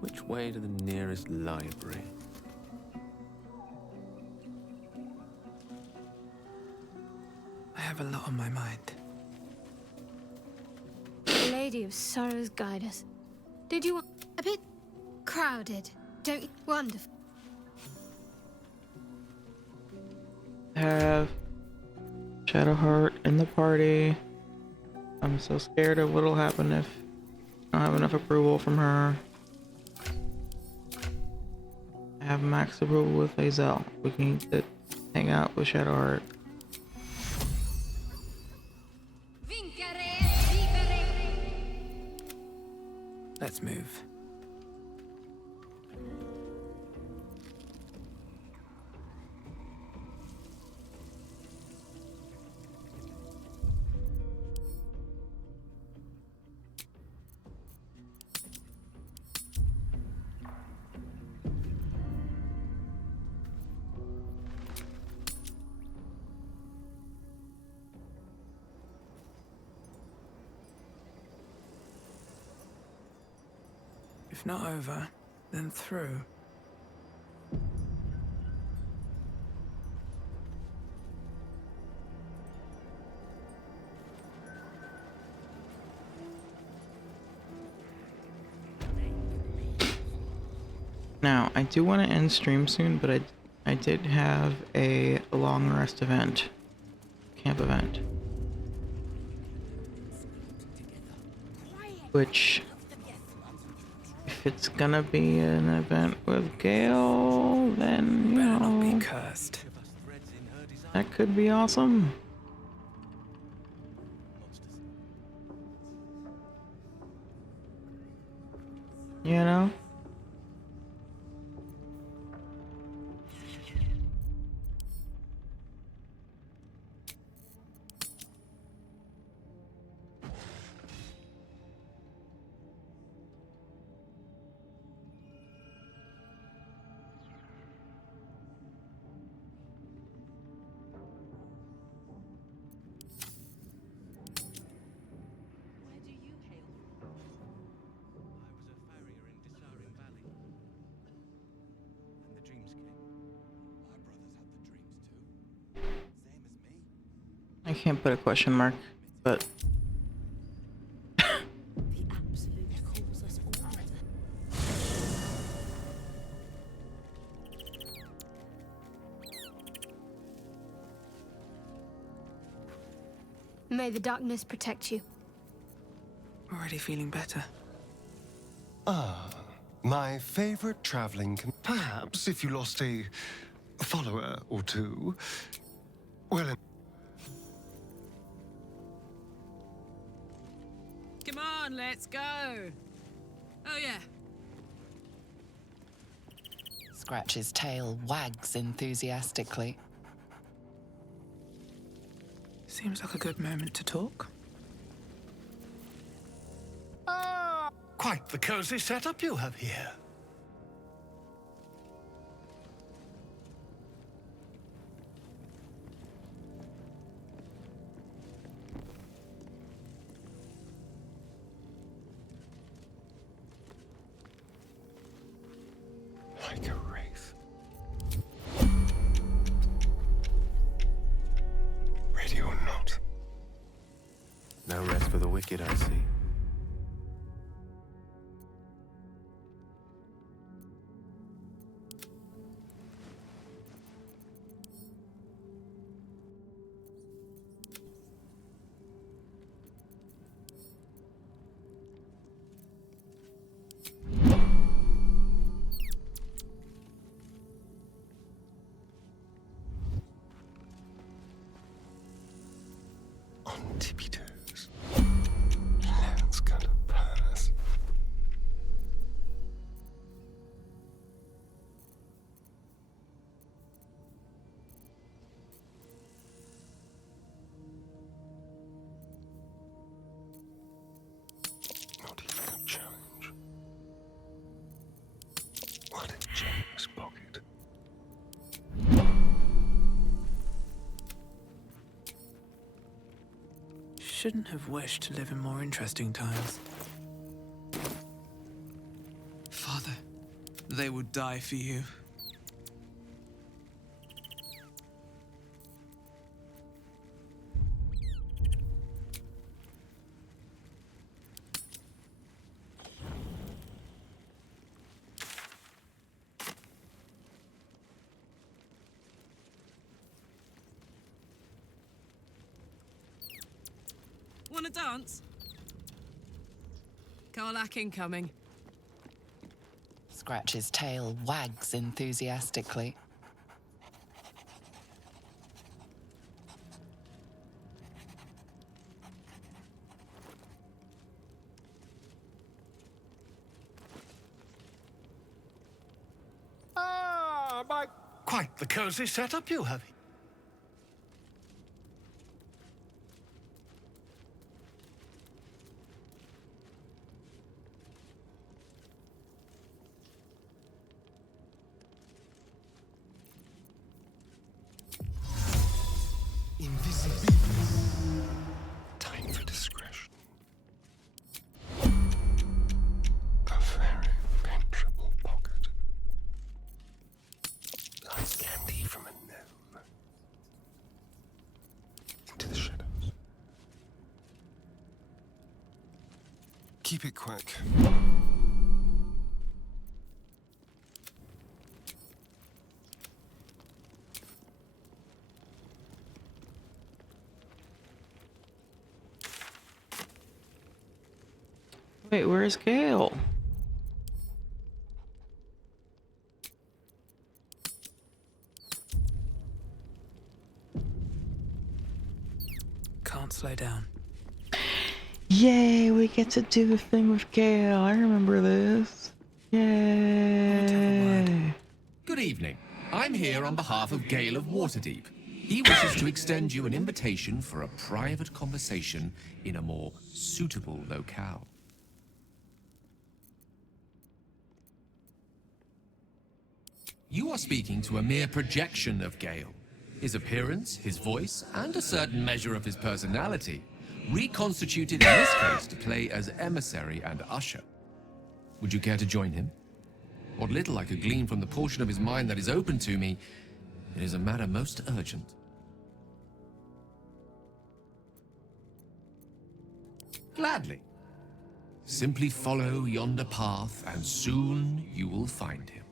Which way to the nearest library? I have a lot on my mind. The Lady of Sorrows guide us. Did you want a bit crowded? Don't you? Wonderful. Have Shadowheart in the party. I'm so scared of what'll happen if I don't have enough approval from her. I have max approval with Lae'zel. We can hang out with Shadowheart. Let's move. If not over, then through. Now, I do want to end stream soon, but I did have a long rest event. Camp event. Which, if it's gonna be an event with Gale, then, you know, Not be cursed. that could be awesome. You know? I can't put a question mark, but May the darkness protect you. Already feeling better. Ah, my favorite traveling perhaps if you lost a follower or two. Well, Come on, let's go. Oh yeah. Scratch's tail wags enthusiastically. Seems like a good moment to talk. quite the cozy setup you have here. Like a wraith. Ready or not. No rest for the wicked, I see. On tippy toes. Let's go to pass. Not even a challenge. What a generous pocket. Shouldn't have wished to live in more interesting times. Father, they would die for you. Want to dance? Karlak incoming. Scratch's tail wags enthusiastically. By quite the cozy setup you have. Invisibility. Time for discretion. A very penetrable pocket. Like candy from a gnome. Into the shadows. Keep it quick. Wait, where's Gale? Can't slow down. Yay, we get to do the thing with Gale. I remember this. Yay. Good evening. I'm here on behalf of Gale of Waterdeep. He wishes to extend you an invitation for a private conversation in a more suitable locale. You are speaking to a mere projection of Gale. His appearance, his voice, and a certain measure of his personality, reconstituted in this case to play as emissary and usher. Would you care to join him? What little I could glean from the portion of his mind that is open to me, it is a matter most urgent. Gladly. Simply follow yonder path, and soon you will find him.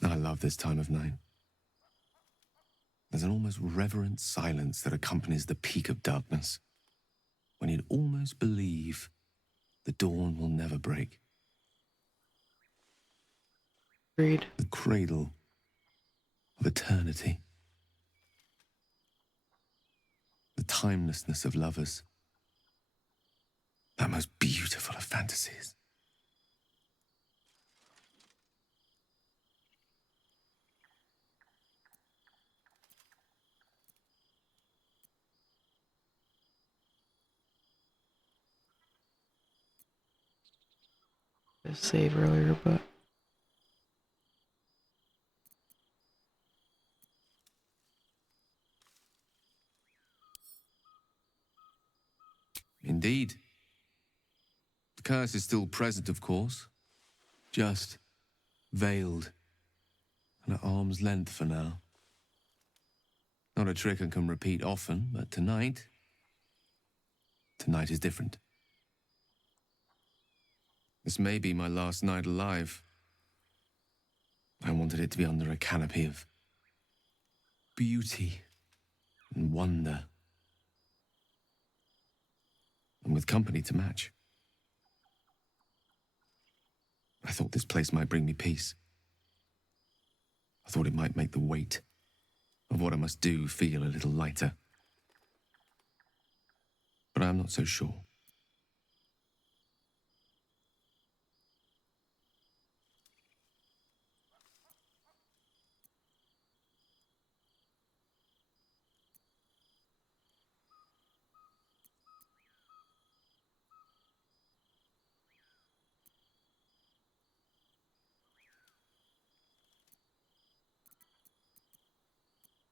I love this time of night. There's an almost reverent silence that accompanies the peak of darkness, when you'd almost believe the dawn will never break. Agreed. The cradle of eternity. The timelessness of lovers. That most beautiful of fantasies. Save earlier, but Indeed. The curse is still present, of course. Just veiled and at arm's length for now. Not a trick I can repeat often, but tonight is different. This may be my last night alive. I wanted it to be under a canopy of beauty and wonder, and with company to match. I thought this place might bring me peace. I thought it might make the weight of what I must do feel a little lighter. But I'm not so sure.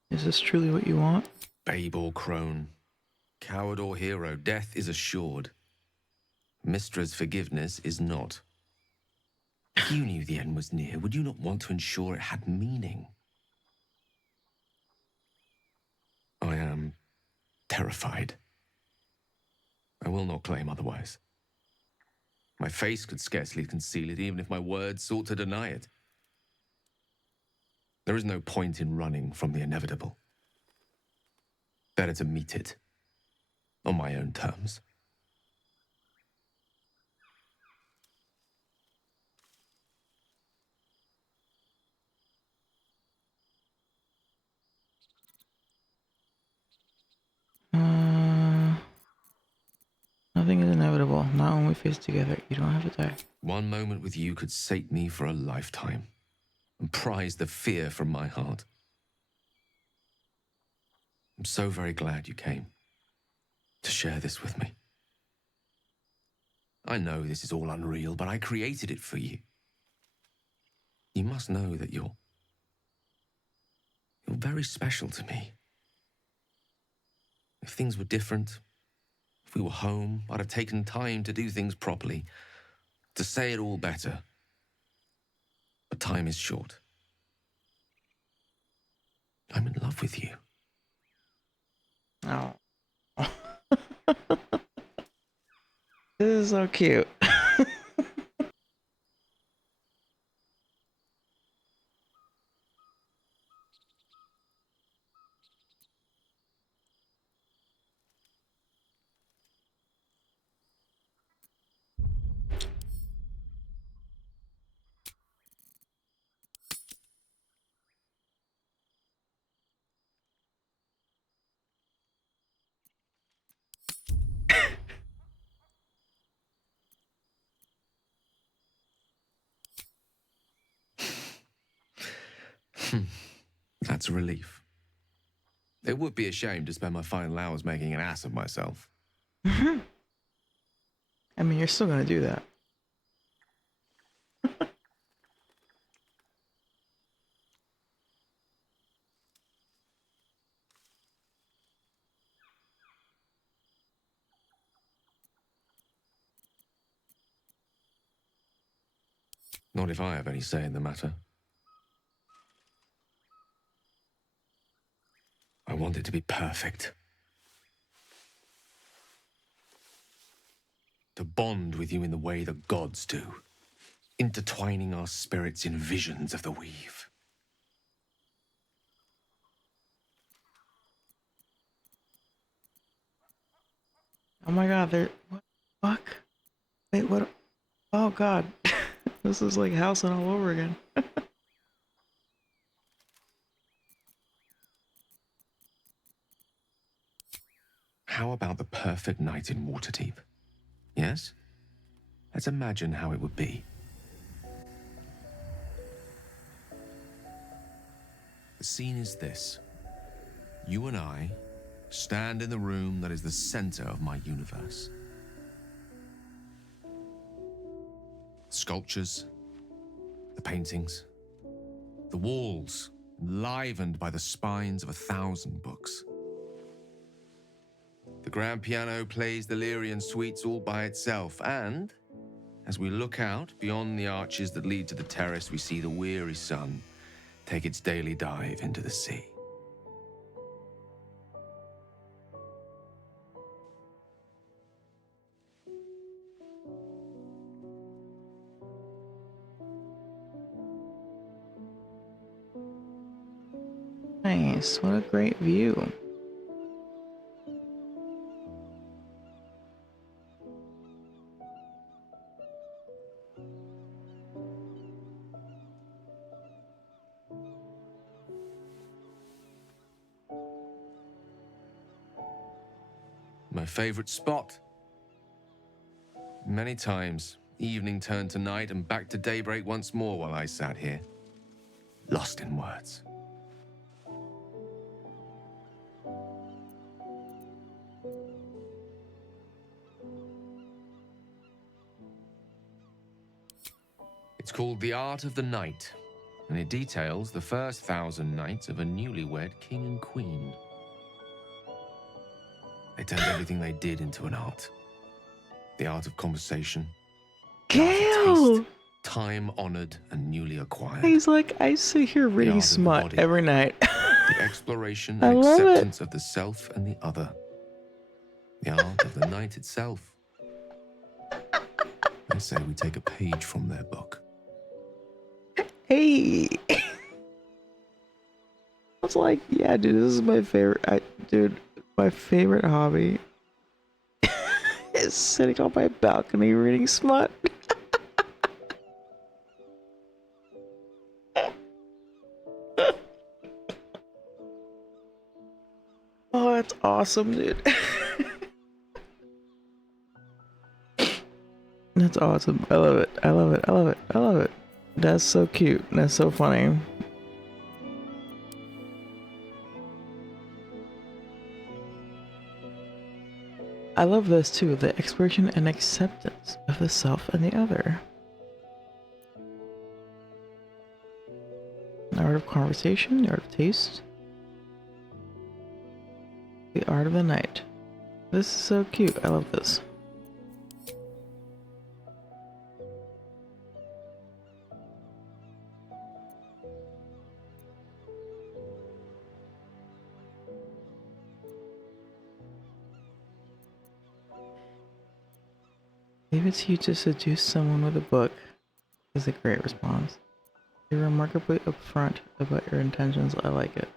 is this truly what you want? Babe or crone, Coward or hero, death is assured. Mistra's forgiveness is not. If you knew the end was near, would you not want to ensure it had meaning? I am terrified. I will not claim otherwise. My face could scarcely conceal it, even if my words sought to deny it. There is no point in running from the inevitable. Better to meet it on my own terms. Nothing is inevitable. Not when we face together. You don't have to die. One moment with you could sate me for a lifetime and prize the fear from my heart. I'm so very glad you came to share this with me. I know this is all unreal, but I created it for you. You must know that you're very special to me. If things were different, if we were home, I'd have taken time to do things properly, to say it all better. But time is short. I'm in love with you. Oh. This is so cute. That's a relief. It would be a shame to spend my final hours making an ass of myself. I mean, you're still gonna do that. Not if I have any say in the matter. I want it to be perfect. To bond with you in the way the gods do, intertwining our spirits in visions of the weave. Oh my god, what the fuck? Wait, what? Oh god. This is like Housen all over again. How about the perfect night in Waterdeep? Yes? Let's imagine how it would be. The scene is this. You and I stand in the room that is the center of my universe. Sculptures, the paintings, the walls enlivened by the spines of 1,000 books. The grand piano plays the Lyrian suites all by itself, and as we look out beyond the arches that lead to the terrace, we see the weary sun take its daily dive into the sea. Nice. What a great view. My favorite spot. Many times, evening turned to night and back to daybreak once more while I sat here, lost in words. It's called The Art of the Night, and it details the first 1,000 nights of a newlywed king and queen. They turned everything they did into an art. The art of conversation. Gale! Time-honored and newly acquired. He's like, I sit here reading art of the smut body. every night. The exploration I and love it. acceptance of the self and the other. The art of the night itself. I say we take a page from their book. Hey. I was like, yeah, dude, this is my favorite. Dude, my favorite hobby is sitting on my balcony reading smut. Oh, that's awesome, dude. That's awesome. I love it. I love it. I love it. I love it. That's so cute. That's so funny. I love this too, the exploration and acceptance of the self and the other. The art of conversation, the art of taste. The art of the night. This is so cute. I love this. Leave it to you to seduce someone with a book is a great response. You're remarkably upfront about your intentions. I like it.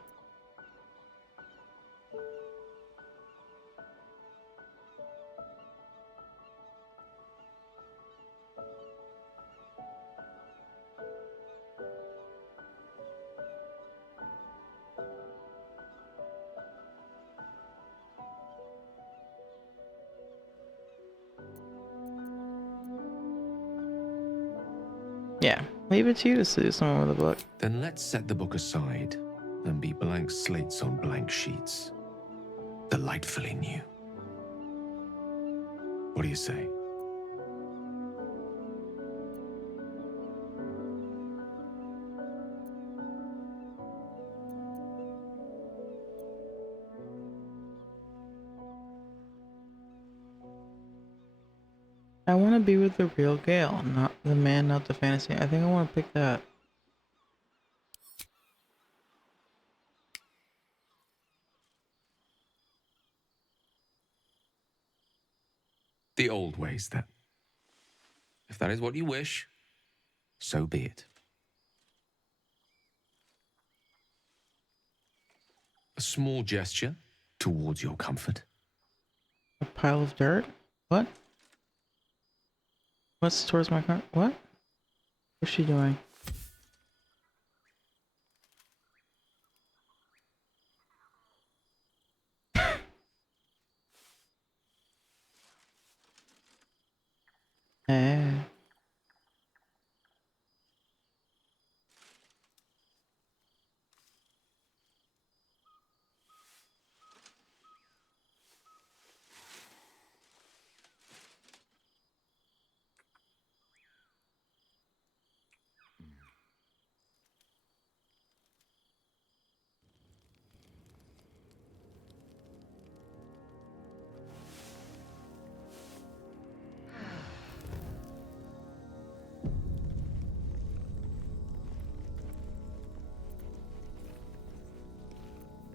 Yeah, leave it to you to seduce someone with a book. Then let's set the book aside and be blank slates on blank sheets. Delightfully new. What do you say? I want to be with the real Gale, not the man, not the fantasy. I think I want to pick that. The old ways, then. If that is what you wish, so be it. A small gesture towards your comfort. A pile of dirt? What? What's towards my car? What? What's she doing? Hey.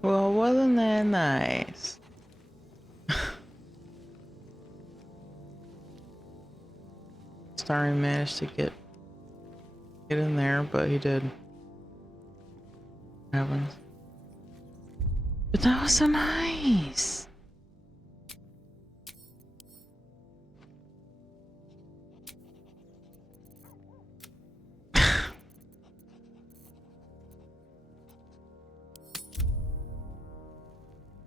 Well, wasn't that nice? Starring managed to get in there, but he did. Heavens. But that was so nice.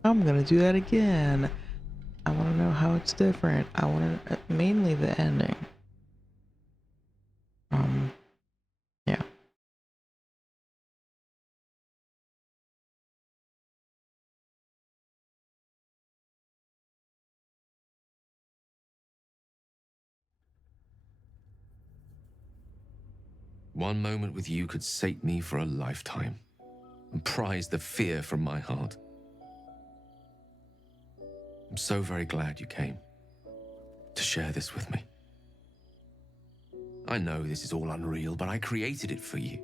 I'm gonna do that again. I want to know how it's different. I want to mainly the ending. Yeah. One moment with you could sate me for a lifetime and prize the fear from my heart. I'm so very glad you came to share this with me. I know this is all unreal, but I created it for you.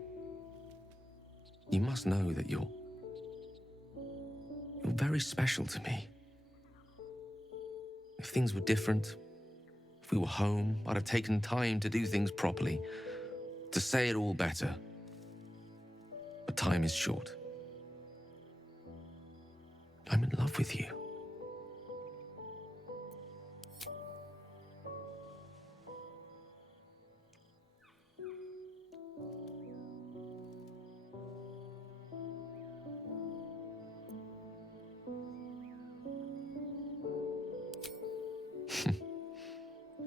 You must know that you're very special to me. If things were different, if we were home, I'd have taken time to do things properly, to say it all better. But time is short. I'm in love with you.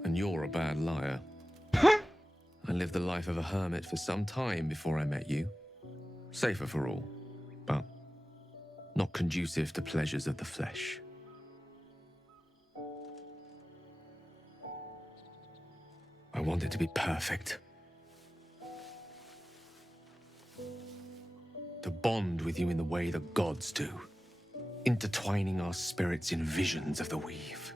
And you're a bad liar. I lived the life of a hermit for some time before I met you. Safer for all, but not conducive to pleasures of the flesh. I wanted to be perfect. To bond with you in the way the gods do, intertwining our spirits in visions of the weave.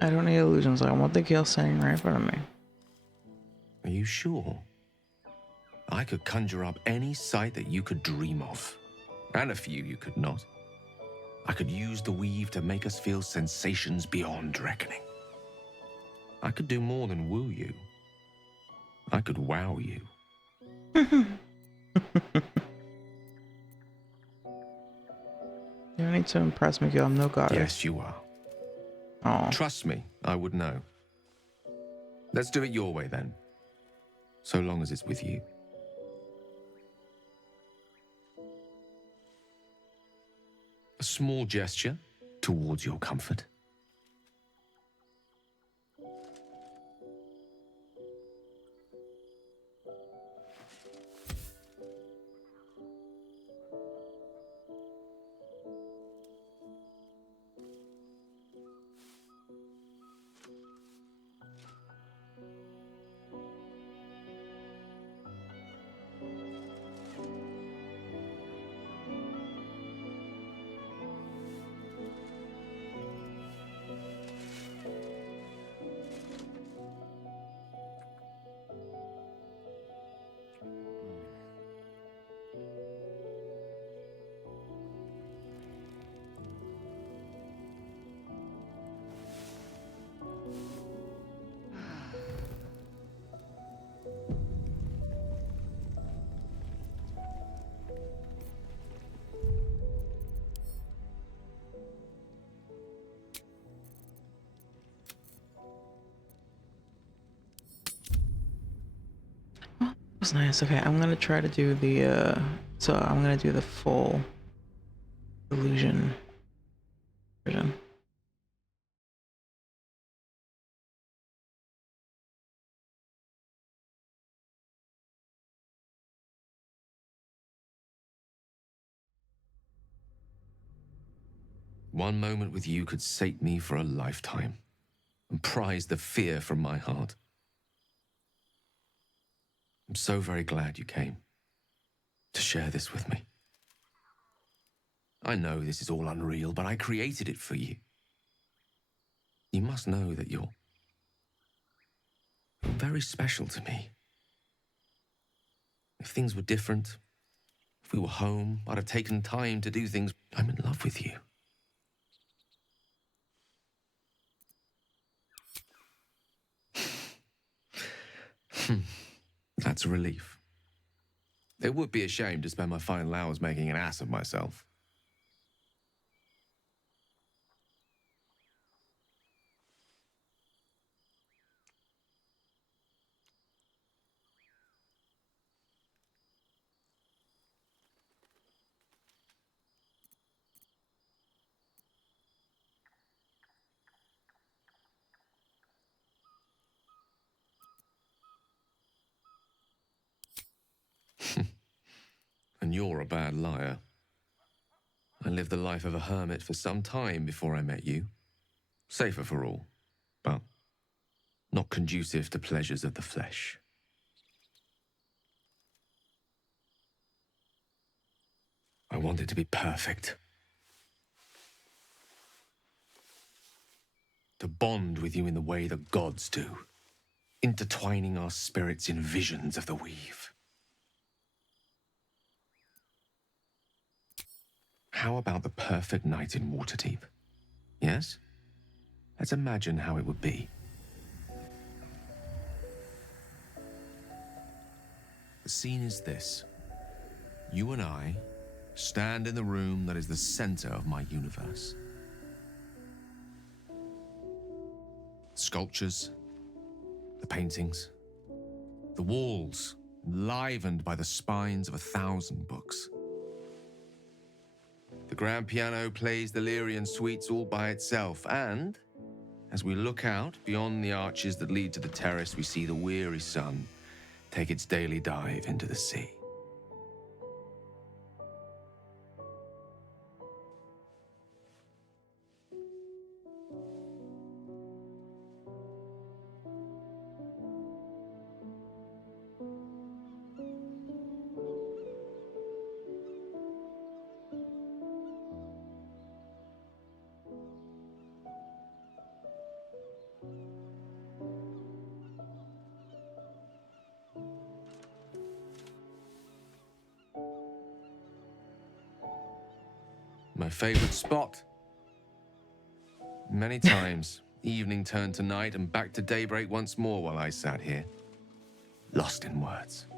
I don't need illusions. I want the Gale standing right in front of me. Are you sure? I could conjure up any sight that you could dream of, and a few you could not. I could use the weave to make us feel sensations beyond reckoning. I could do more than woo you. I could wow you. You don't need to impress me, Gale. I'm no goddess. Yes, you are. Oh. Trust me, I would know. Let's do it your way then. So long as it's with you. A small gesture towards your comfort. That's nice. Okay, I'm gonna try to do the so I'm gonna do the full illusion version. One moment with you could sate me for a lifetime and prize the fear from my heart. I'm so very glad you came to share this with me. I know this is all unreal, but I created it for you. You must know that you're very special to me. If things were different, if we were home, I'd have taken time to do things. I'm in love with you. That's a relief. It would be a shame to spend my final hours making an ass of myself. And you're a bad liar. I lived the life of a hermit for some time before I met you. Safer for all, but not conducive to pleasures of the flesh. I wanted to be perfect. to bond with you in the way the gods do, intertwining our spirits in visions of the weave. How about the perfect night in Waterdeep? Yes? Let's imagine how it would be. The scene is this. You and I stand in the room that is the center of my universe. Sculptures, the paintings, the walls enlivened by the spines of 1,000 books. The grand piano plays the Lyrian suites all by itself, and as we look out beyond the arches that lead to the terrace, we see the weary sun take its daily dive into the sea. My favorite spot. Many times, evening turned to night and back to daybreak once more while I sat here, lost in words.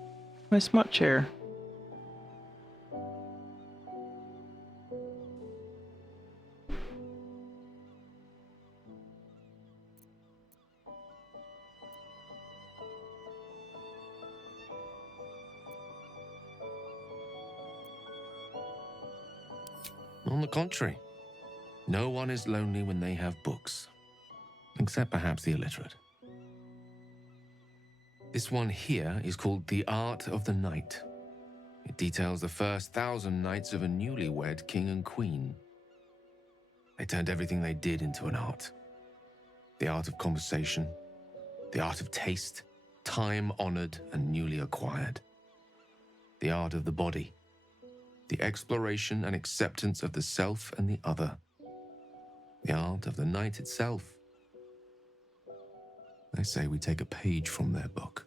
My smut chair. On the contrary, no one is lonely when they have books, except perhaps the illiterate. This one here is called The Art of the Night. It details the first 1,000 nights of a newlywed king and queen. They turned everything they did into an art. The art of conversation, the art of taste, time-honored and newly acquired. The art of the body, the exploration and acceptance of the self and the other. The art of the night itself. They say we take a page from their book.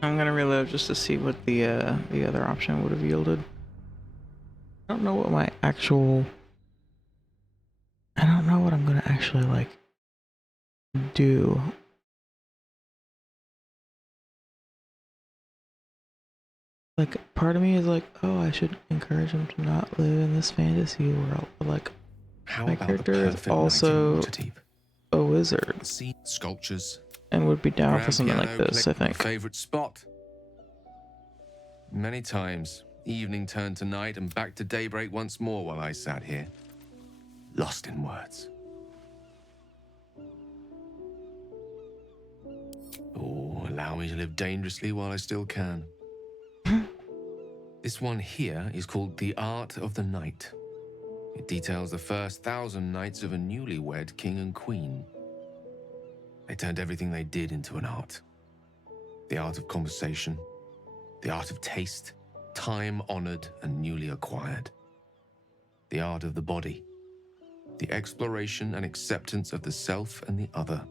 I'm gonna reload just to see what the other option would have yielded. I don't know what my actual... I don't know what I'm gonna actually, like, do. Like, part of me is like, oh, I should encourage him to not live in this fantasy world. But, like, my character is also a wizard. Sculptures. And would be down for something like this, I think. Favorite spot. Many times, evening turned to night and back to daybreak once more while I sat here, lost in words. Oh, allow me to live dangerously while I still can. This one here is called The Art of the Night. It details the first 1,000 nights of a newlywed king and queen. They turned everything they did into an art. The art of conversation, the art of taste, time-honored and newly acquired. The art of the body, the exploration and acceptance of the self and the other.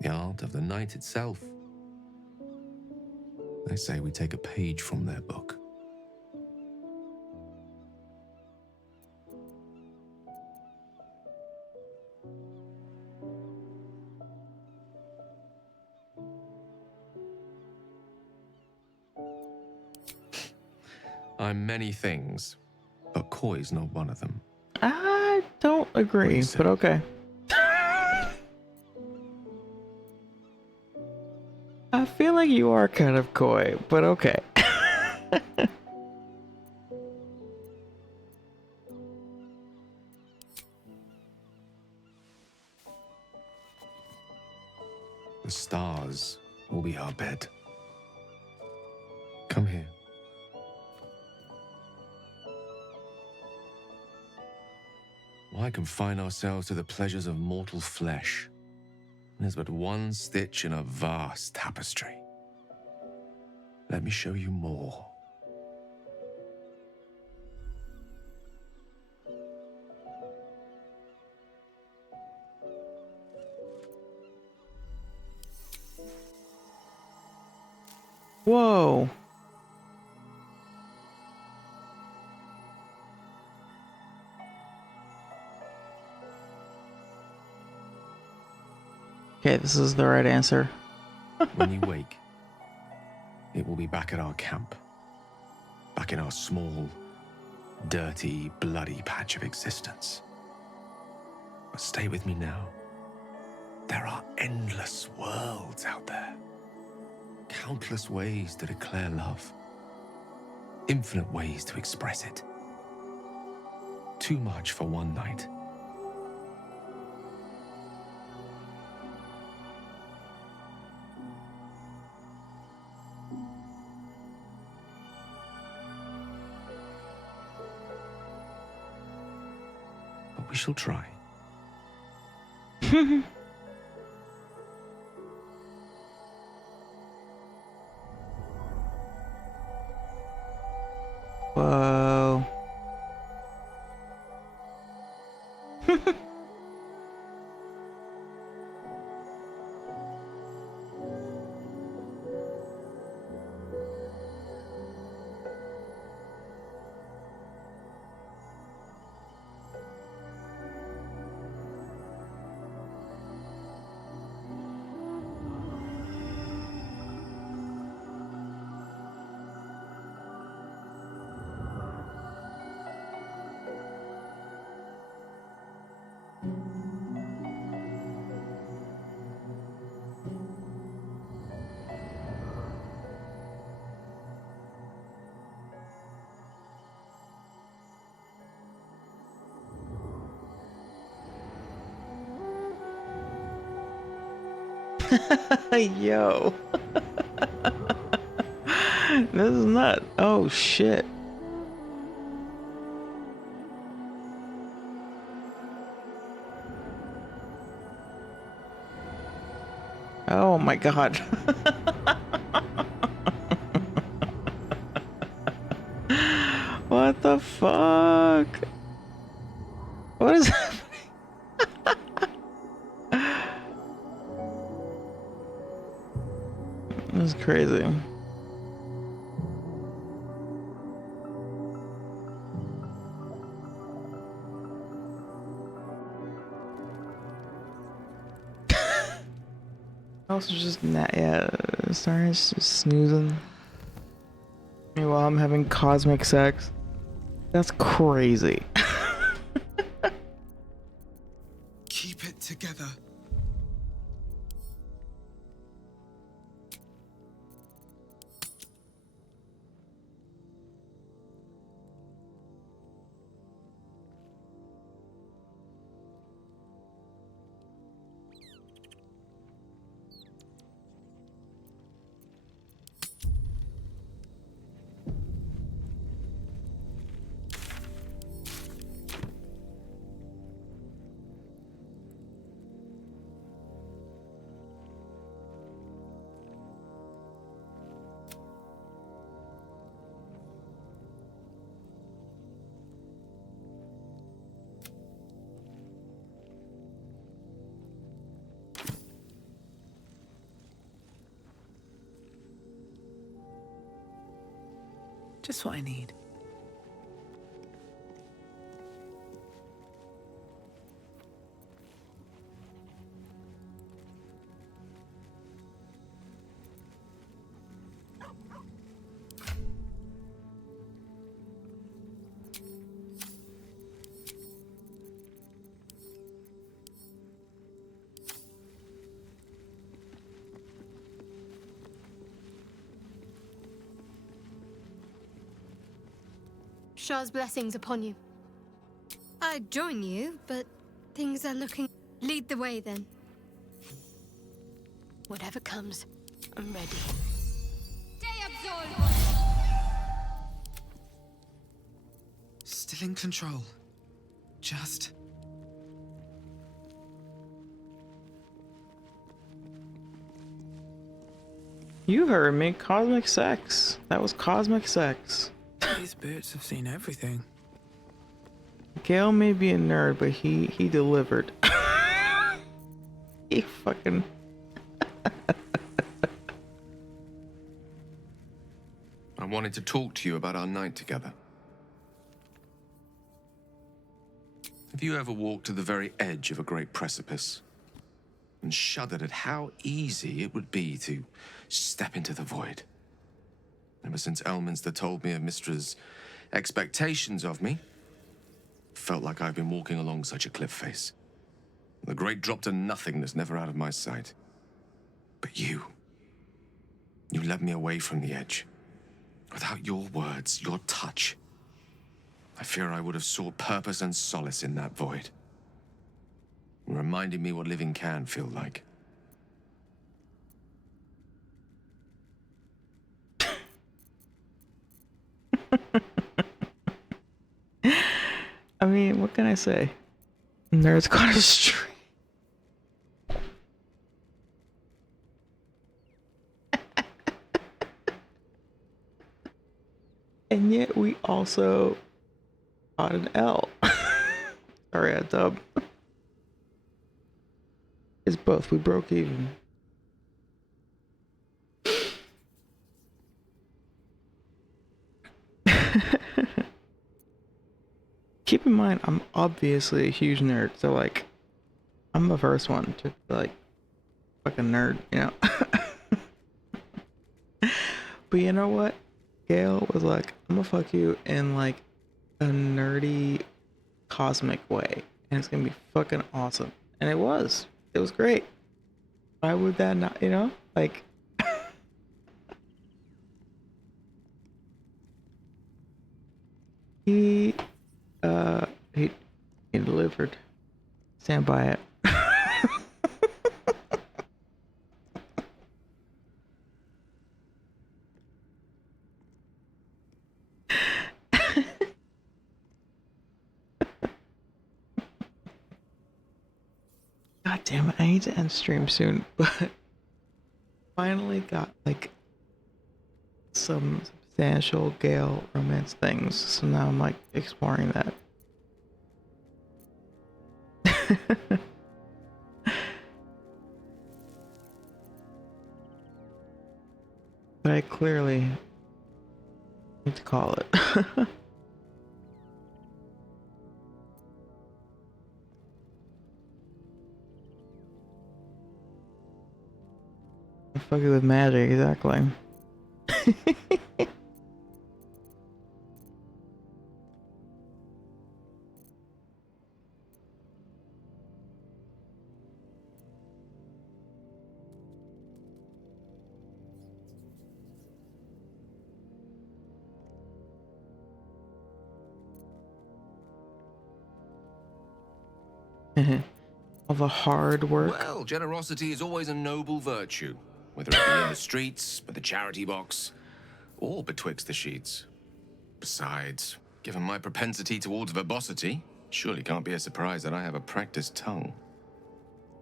The art of the night itself. They say we take a page from their book. I'm many things, but Koi's not one of them. I don't agree, but okay. I feel like you are kind of coy, but okay. The stars will be our bed. Come here. Why confine ourselves to the pleasures of mortal flesh? There's but one stitch in a vast tapestry. Let me show you more. Whoa. Okay, this is the right answer. When you wake, it will be back at our camp. Back in our small, dirty, bloody patch of existence. But stay with me now. There are endless worlds out there. Countless ways to declare love. Infinite ways to express it. Too much for one night. But we shall try. Whoa. Yo. This is not. Oh shit. Oh my god. What the fuck? What is happening? This is crazy. Also just sorry, it's just snoozing. Meanwhile, I'm having cosmic sex. That's crazy. Keep it together. Just what I need. Shah's blessings upon you. I'd join you, but things are looking... Lead the way, then. Whatever comes, I'm ready. Still in control. Just You heard me. Cosmic sex. That was cosmic sex. These boots have seen everything. Gale may be a nerd, but he delivered. He fucking... I wanted to talk to you about our night together. Have you ever walked to the very edge of a great precipice and shuddered at how easy it would be to step into the void? Ever since Elminster told me of Mistra's expectations of me, felt like I've been walking along such a cliff face. The great drop to nothingness, never out of my sight. But you led me away from the edge. Without your words, your touch, I fear I would have sought purpose and solace in that void. Reminding me what living can feel like. I mean, what can I say? Nerds got a stream. And yet we also got an L. Sorry, a dub. It's both. We broke even. Keep in mind, I'm obviously a huge nerd, so like, I'm the first one to like, fucking nerd, you know? But you know what? Gale was like, I'm gonna fuck you in like a nerdy, cosmic way, and it's gonna be fucking awesome. And it was. It was great. Why would that not, you know? Like, he delivered. Stand by it. God damn it, I need to end stream soon, but finally got like some substantial Gale romance things, so now I'm like exploring that. But I clearly need to call it. Fuck it with magic, exactly. All the hard work. Well, generosity is always a noble virtue, whether it be in the streets, by the charity box, or betwixt the sheets. Besides, given my propensity towards verbosity, surely can't be a surprise that I have a practiced tongue.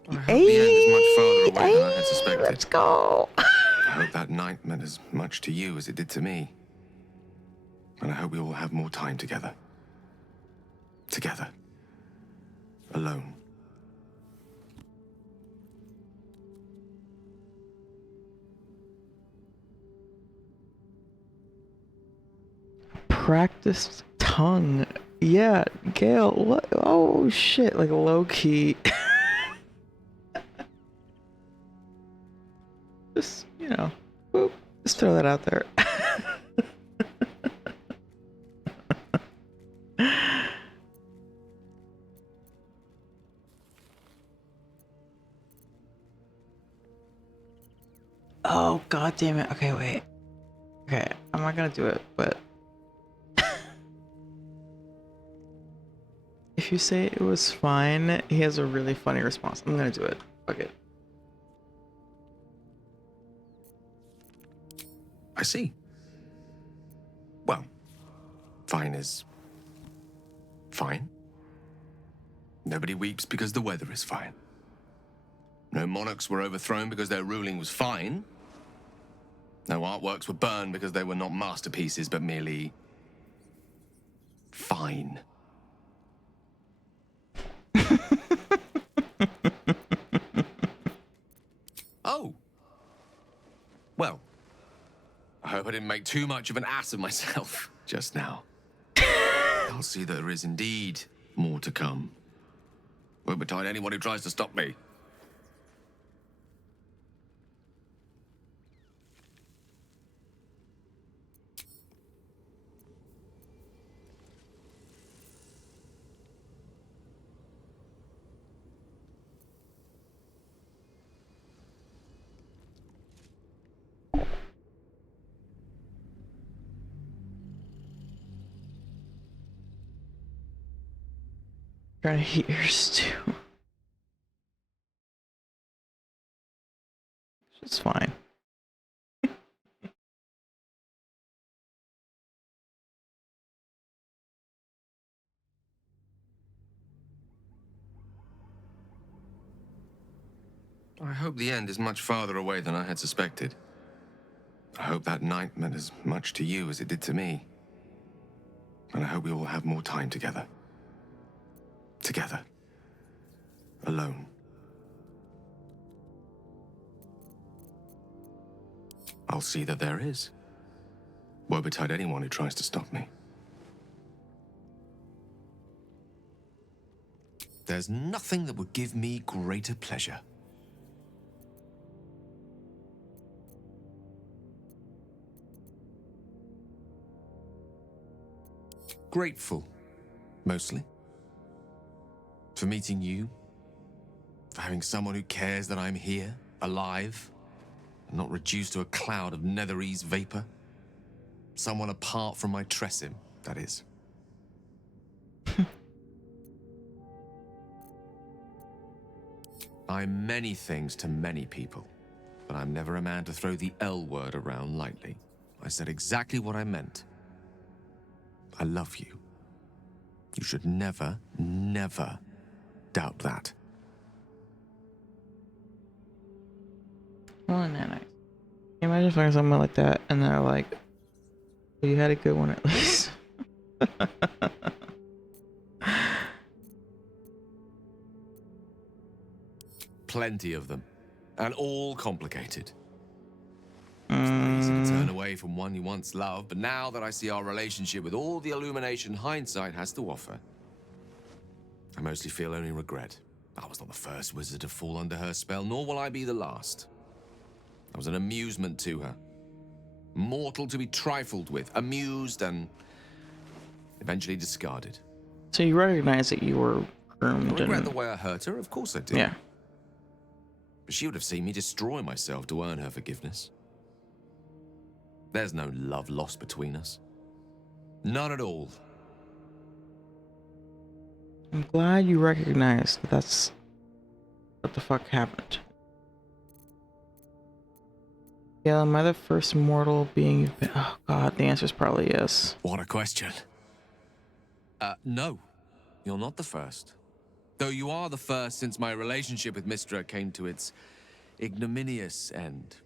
I hope the end is much farther away than I had suspected. Let's go. I hope that night meant as much to you as it did to me. And I hope we all have more time together. Together. Alone. Practiced tongue. Yeah, Gale, what? Oh shit, like low key. Just, you know, boop, just throw that out there. Oh, god damn it. Okay, wait. Okay, I'm not gonna do it, but if you say it was fine, he has a really funny response. I'm gonna do it. Fuck it. I see. Well, fine is fine. Nobody weeps because the weather is fine. No monarchs were overthrown because their ruling was fine. No artworks were burned because they were not masterpieces, but merely fine. Oh. Well, I hope I didn't make too much of an ass of myself just now. I'll see that there is indeed more to come. Won't betide anyone who tries to stop me. Trying to heat your stew. It's fine. I hope the end is much farther away than I had suspected. I hope that night meant as much to you as it did to me. And I hope we all have more time together. Together. Alone. I'll see that there is. Woe betide anyone who tries to stop me. There's nothing that would give me greater pleasure. Grateful, mostly. For meeting you. For having someone who cares that I'm here, alive, and not reduced to a cloud of netherese vapor. Someone apart from my Tressim, that is. I'm many things to many people, but I'm never a man to throw the L word around lightly. I said exactly what I meant. I love you. You should never, never doubt that. Oh, no, nice. Imagine finding someone like that and they're like, well, you had a good one at least. Plenty of them. And all complicated. It's not easy to turn away from one you once loved, but now that I see our relationship with all the illumination hindsight has to offer, I mostly feel only regret. I was not the first wizard to fall under her spell, nor will I be the last. I was an amusement to her. Mortal to be trifled with, amused and eventually discarded. So you recognize that you were groomed I regret and... the way I hurt her, of course I do. Yeah. But she would have seen me destroy myself to earn her forgiveness. There's no love lost between us. None at all. I'm glad you recognize that that's what the fuck happened. Yeah, am I the first mortal being you've been... Oh god, the answer is probably yes. What a question. No. You're not the first. Though you are the first since my relationship with Mystra came to its ignominious end.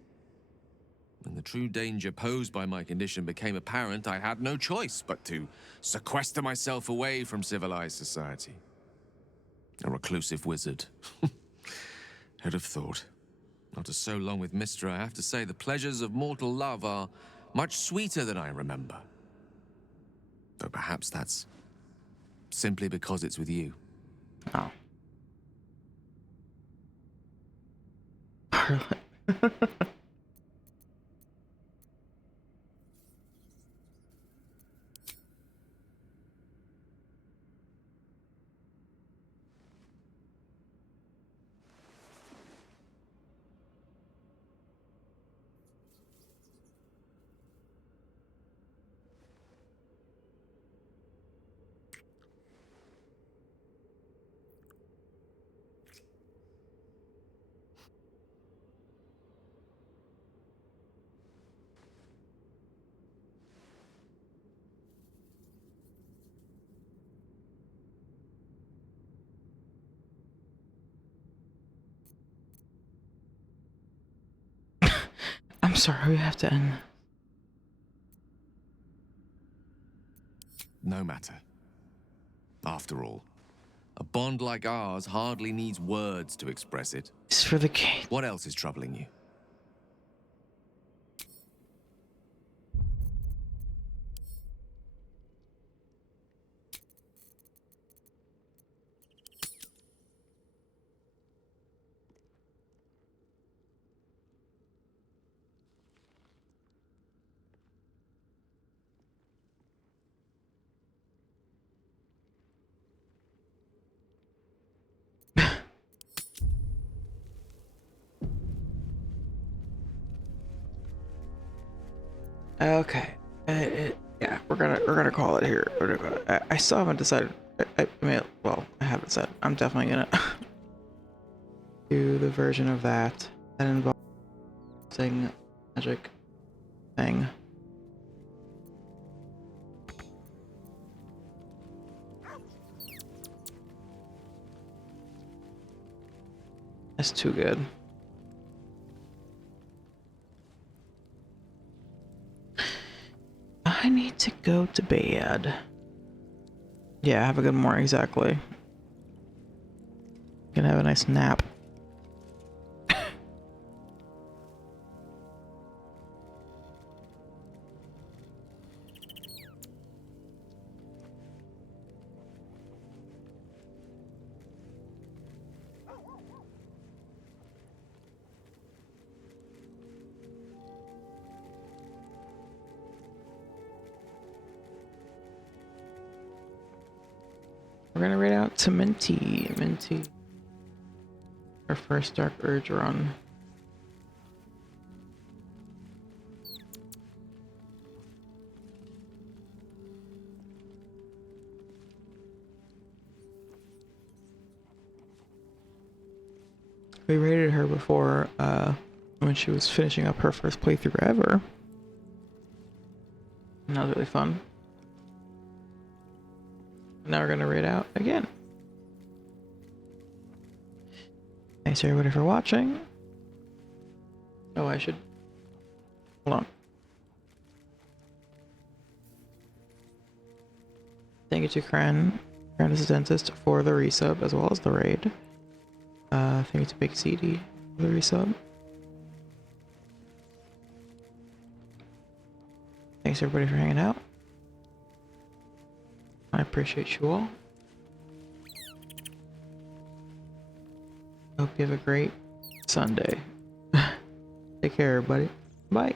When the true danger posed by my condition became apparent, I had no choice but to sequester myself away from civilized society. A reclusive wizard. Who'd have thought? After so long with Mystra, I have to say the pleasures of mortal love are much sweeter than I remember. Though perhaps that's simply because it's with you. Oh. sorry, we have to end. No matter. After all, a bond like ours hardly needs words to express it. It's for the game. What else is troubling you? Okay. Yeah, we're gonna call it here. I still haven't decided. I mean, well, I haven't decided. I'm definitely gonna do the version of that involves thing magic thing. That's too good. I need to go to bed. Yeah, have a good morning, exactly. Gonna have a nice nap. We're gonna read out to Minty. Minty. Our first Dark Urge run. We rated her before, when she was finishing up her first playthrough ever. And that was really fun. Now we're gonna raid out again. Thanks everybody for watching. Oh, I should... Hold on. Thank you to Kren is a dentist, for the resub as well as the raid. Thank you to Big CD for the resub. Thanks everybody for hanging out. I appreciate you all. Hope you have a great Sunday. Take care everybody. Bye.